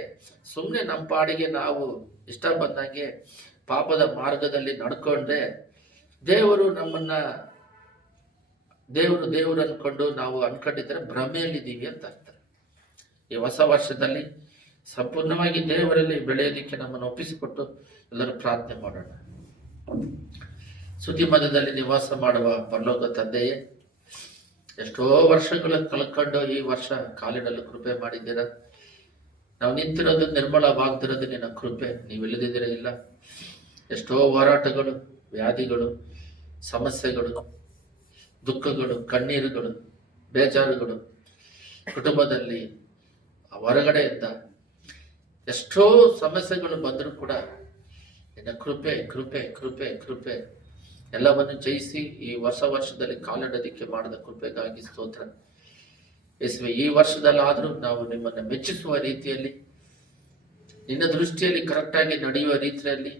ಸುಮ್ಮನೆ ನಮ್ಮ ಪಾಡಿಗೆ ನಾವು ಇಷ್ಟ ಬಂದಂಗೆ ಪಾಪದ ಮಾರ್ಗದಲ್ಲಿ ನಡ್ಕೊಂಡ್ರೆ ದೇವರು ನಮ್ಮನ್ನ, ದೇವರು ದೇವರು ಅನ್ಕೊಂಡು ನಾವು ಅನ್ಕೊಂಡಿದ್ರೆ ಭ್ರಮೆಯಲ್ಲಿದ್ದೀವಿ ಅಂತ ಅರ್ಥ. ಈ ಹೊಸ ವರ್ಷದಲ್ಲಿ ಸಂಪೂರ್ಣವಾಗಿ ದೇವರಲ್ಲಿ ಬೆಳೆಯೋದಕ್ಕೆ ನಮ್ಮನ್ನು ಒಪ್ಪಿಸಿಕೊಟ್ಟು ಎಲ್ಲರೂ ಪ್ರಾರ್ಥನೆ ಮಾಡೋಣ. ಸುದ್ದಿ ಮಧ್ಯದಲ್ಲಿ ನಿವಾಸ ಮಾಡುವ ಪರಲೋಕ ತಂದೆಯೇ, ಎಷ್ಟೋ ವರ್ಷಗಳ ಕಳ್ಕೊಂಡು ಈ ವರ್ಷ ಕಾಲಿಡಲು ಕೃಪೆ ಮಾಡಿದ್ದೀರ? ನಾವು ನಿಂತಿರೋದು ನಿರ್ಮಲವಾಗ್ದಿರೋದು ನಿನ್ನ ಕೃಪೆ ನೀವು ಇಲ್ಲದಿದ್ದೀರ ಇಲ್ಲ. ಎಷ್ಟೋ ಹೋರಾಟಗಳು, ವ್ಯಾಧಿಗಳು, ಸಮಸ್ಯೆಗಳು, ದುಃಖಗಳು, ಕಣ್ಣೀರುಗಳು, ಬೇಜಾರುಗಳು, ಕುಟುಂಬದಲ್ಲಿ, ಹೊರಗಡೆಯಿಂದ ಎಷ್ಟೋ ಸಮಸ್ಯೆಗಳು ಬಂದರೂ ಕೂಡ ನಿನ್ನ ಕೃಪೆ ಕೃಪೆ ಕೃಪೆ ಕೃಪೆ ಎಲ್ಲವನ್ನು ಜಯಿಸಿ ಈ ಹೊಸ ವರ್ಷದಲ್ಲಿ ಕಾಲಿಡೋದಕ್ಕೆ ಮಾಡಿದ ಕೃಪೆಗಾಗಿ ಸ್ತೋತ್ರ. ಯೇಸುವೆ, ಈ ವರ್ಷದಲ್ಲಾದರೂ ನಾವು ನಿಮ್ಮನ್ನು ಮೆಚ್ಚಿಸುವ ರೀತಿಯಲ್ಲಿ, ನಿನ್ನ ದೃಷ್ಟಿಯಲ್ಲಿ ಕರೆಕ್ಟಾಗಿ ನಡೆಯುವ ರೀತಿಯಲ್ಲಿ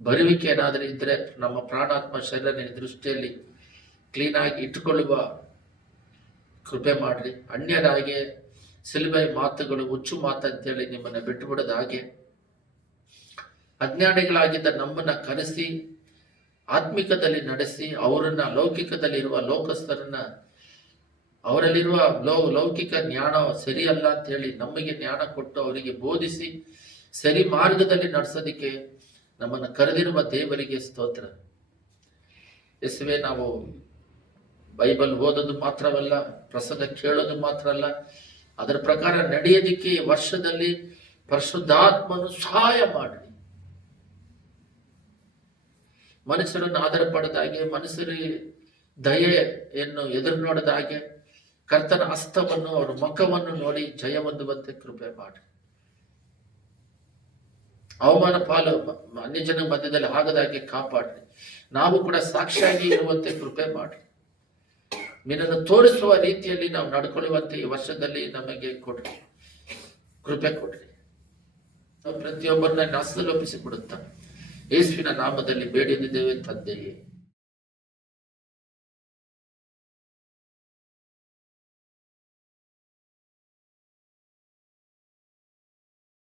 ಬರುವಿಕೆ ಏನಾದರೂ ಇದ್ದರೆ ನಮ್ಮ ಪ್ರಾಣಾತ್ಮ ಶರೀರ ನಿನ್ನ ದೃಷ್ಟಿಯಲ್ಲಿ ಕ್ಲೀನಾಗಿ ಇಟ್ಟುಕೊಳ್ಳುವ ಕೃಪೆ ಮಾಡಿರಿ. ಅನ್ಯರಾಗೆ ಸಿಲುಬೆ ಮಾತುಗಳು, ಹುಚ್ಚು ಮಾತು ನಿಮ್ಮನ್ನು ನಿಮ್ಮನ್ನ ಬಿಟ್ಟು ಬಿಡದ ಹಾಗೆ, ಅಜ್ಞಾನಿಗಳಾಗಿದ್ದ ನಮ್ಮನ್ನ ಕರೆಸಿ ಆತ್ಮಿಕದಲ್ಲಿ ನಡೆಸಿ ಅವರನ್ನ, ಲೌಕಿಕದಲ್ಲಿರುವ ಲೋಕಸ್ಥರನ್ನ, ಅವರಲ್ಲಿರುವ ಲೌ, ಲೌಕಿಕ ಜ್ಞಾನ ಸರಿಯಲ್ಲ ಅಂತ ಹೇಳಿ ನಮಗೆ ಜ್ಞಾನ ಕೊಟ್ಟು ಅವರಿಗೆ ಬೋಧಿಸಿ ಸರಿ ಮಾರ್ಗದಲ್ಲಿ ನಡೆಸೋದಿಕ್ಕೆ ನಮ್ಮನ್ನು ಕರೆದಿರುವ ದೇವರಿಗೆ ಸ್ತೋತ್ರ. ಎಸುವೆ ನಾವು ಬೈಬಲ್ ಓದೋದು ಮಾತ್ರವಲ್ಲ, ಪ್ರಸಂಗ ಕೇಳೋದು ಮಾತ್ರ ಅಲ್ಲ ಅದರ ಪ್ರಕಾರ ನಡೆಯೋದಿಕ್ಕೆ ವರ್ಷದಲ್ಲಿ ಪರಿಶುದ್ಧಾತ್ಮನು ಸಹಾಯ ಮಾಡಿ. ಮನುಷ್ಯರನ್ನು ಆಧಾರ ಪಡೆದ ಹಾಗೆ, ಮನುಷ್ಯರ ದಯೆಯನ್ನು ಎದುರು ನೋಡದ ಹಾಗೆ, ಕರ್ತನ ಹಸ್ತವನ್ನು ಅವರ ಮುಖವನ್ನು ನೋಡಿ ಜಯ ಹೊಂದುವಂತೆ ಕೃಪೆ ಮಾಡಿ. ಅವಮಾನ ಪಾಲು ಅನ್ಯ ಜನ ಮಧ್ಯದಲ್ಲಿ ಆಗದಾಗೆ ಕಾಪಾಡ್ರಿ. ನಾವು ಕೂಡ ಸಾಕ್ಷಿಯಾಗಿ ಇರುವಂತೆ ಕೃಪೆ ಮಾಡಿ. ನಿನ್ನನ್ನು ತೋರಿಸುವ ರೀತಿಯಲ್ಲಿ ನಾವು ನಡ್ಕೊಳ್ಳುವಂತೆ ಈ ವರ್ಷದಲ್ಲಿ ನಮಗೆ ಕೊಡ್ರಿ. ಕೃಪೆ ಕೊಡ್ರಿ. ಪ್ರತಿಯೊಬ್ಬರನ್ನ ಹಸ್ತದಲ್ಲಿ ಕೊಡುತ್ತಾನೆ ಕೊಡುತ್ತಾ ಯೇಸುವಿನ ನಾಮದಲ್ಲಿ ಬೇಡಿದ್ದೇವೆ ತಂದೆಯೇ.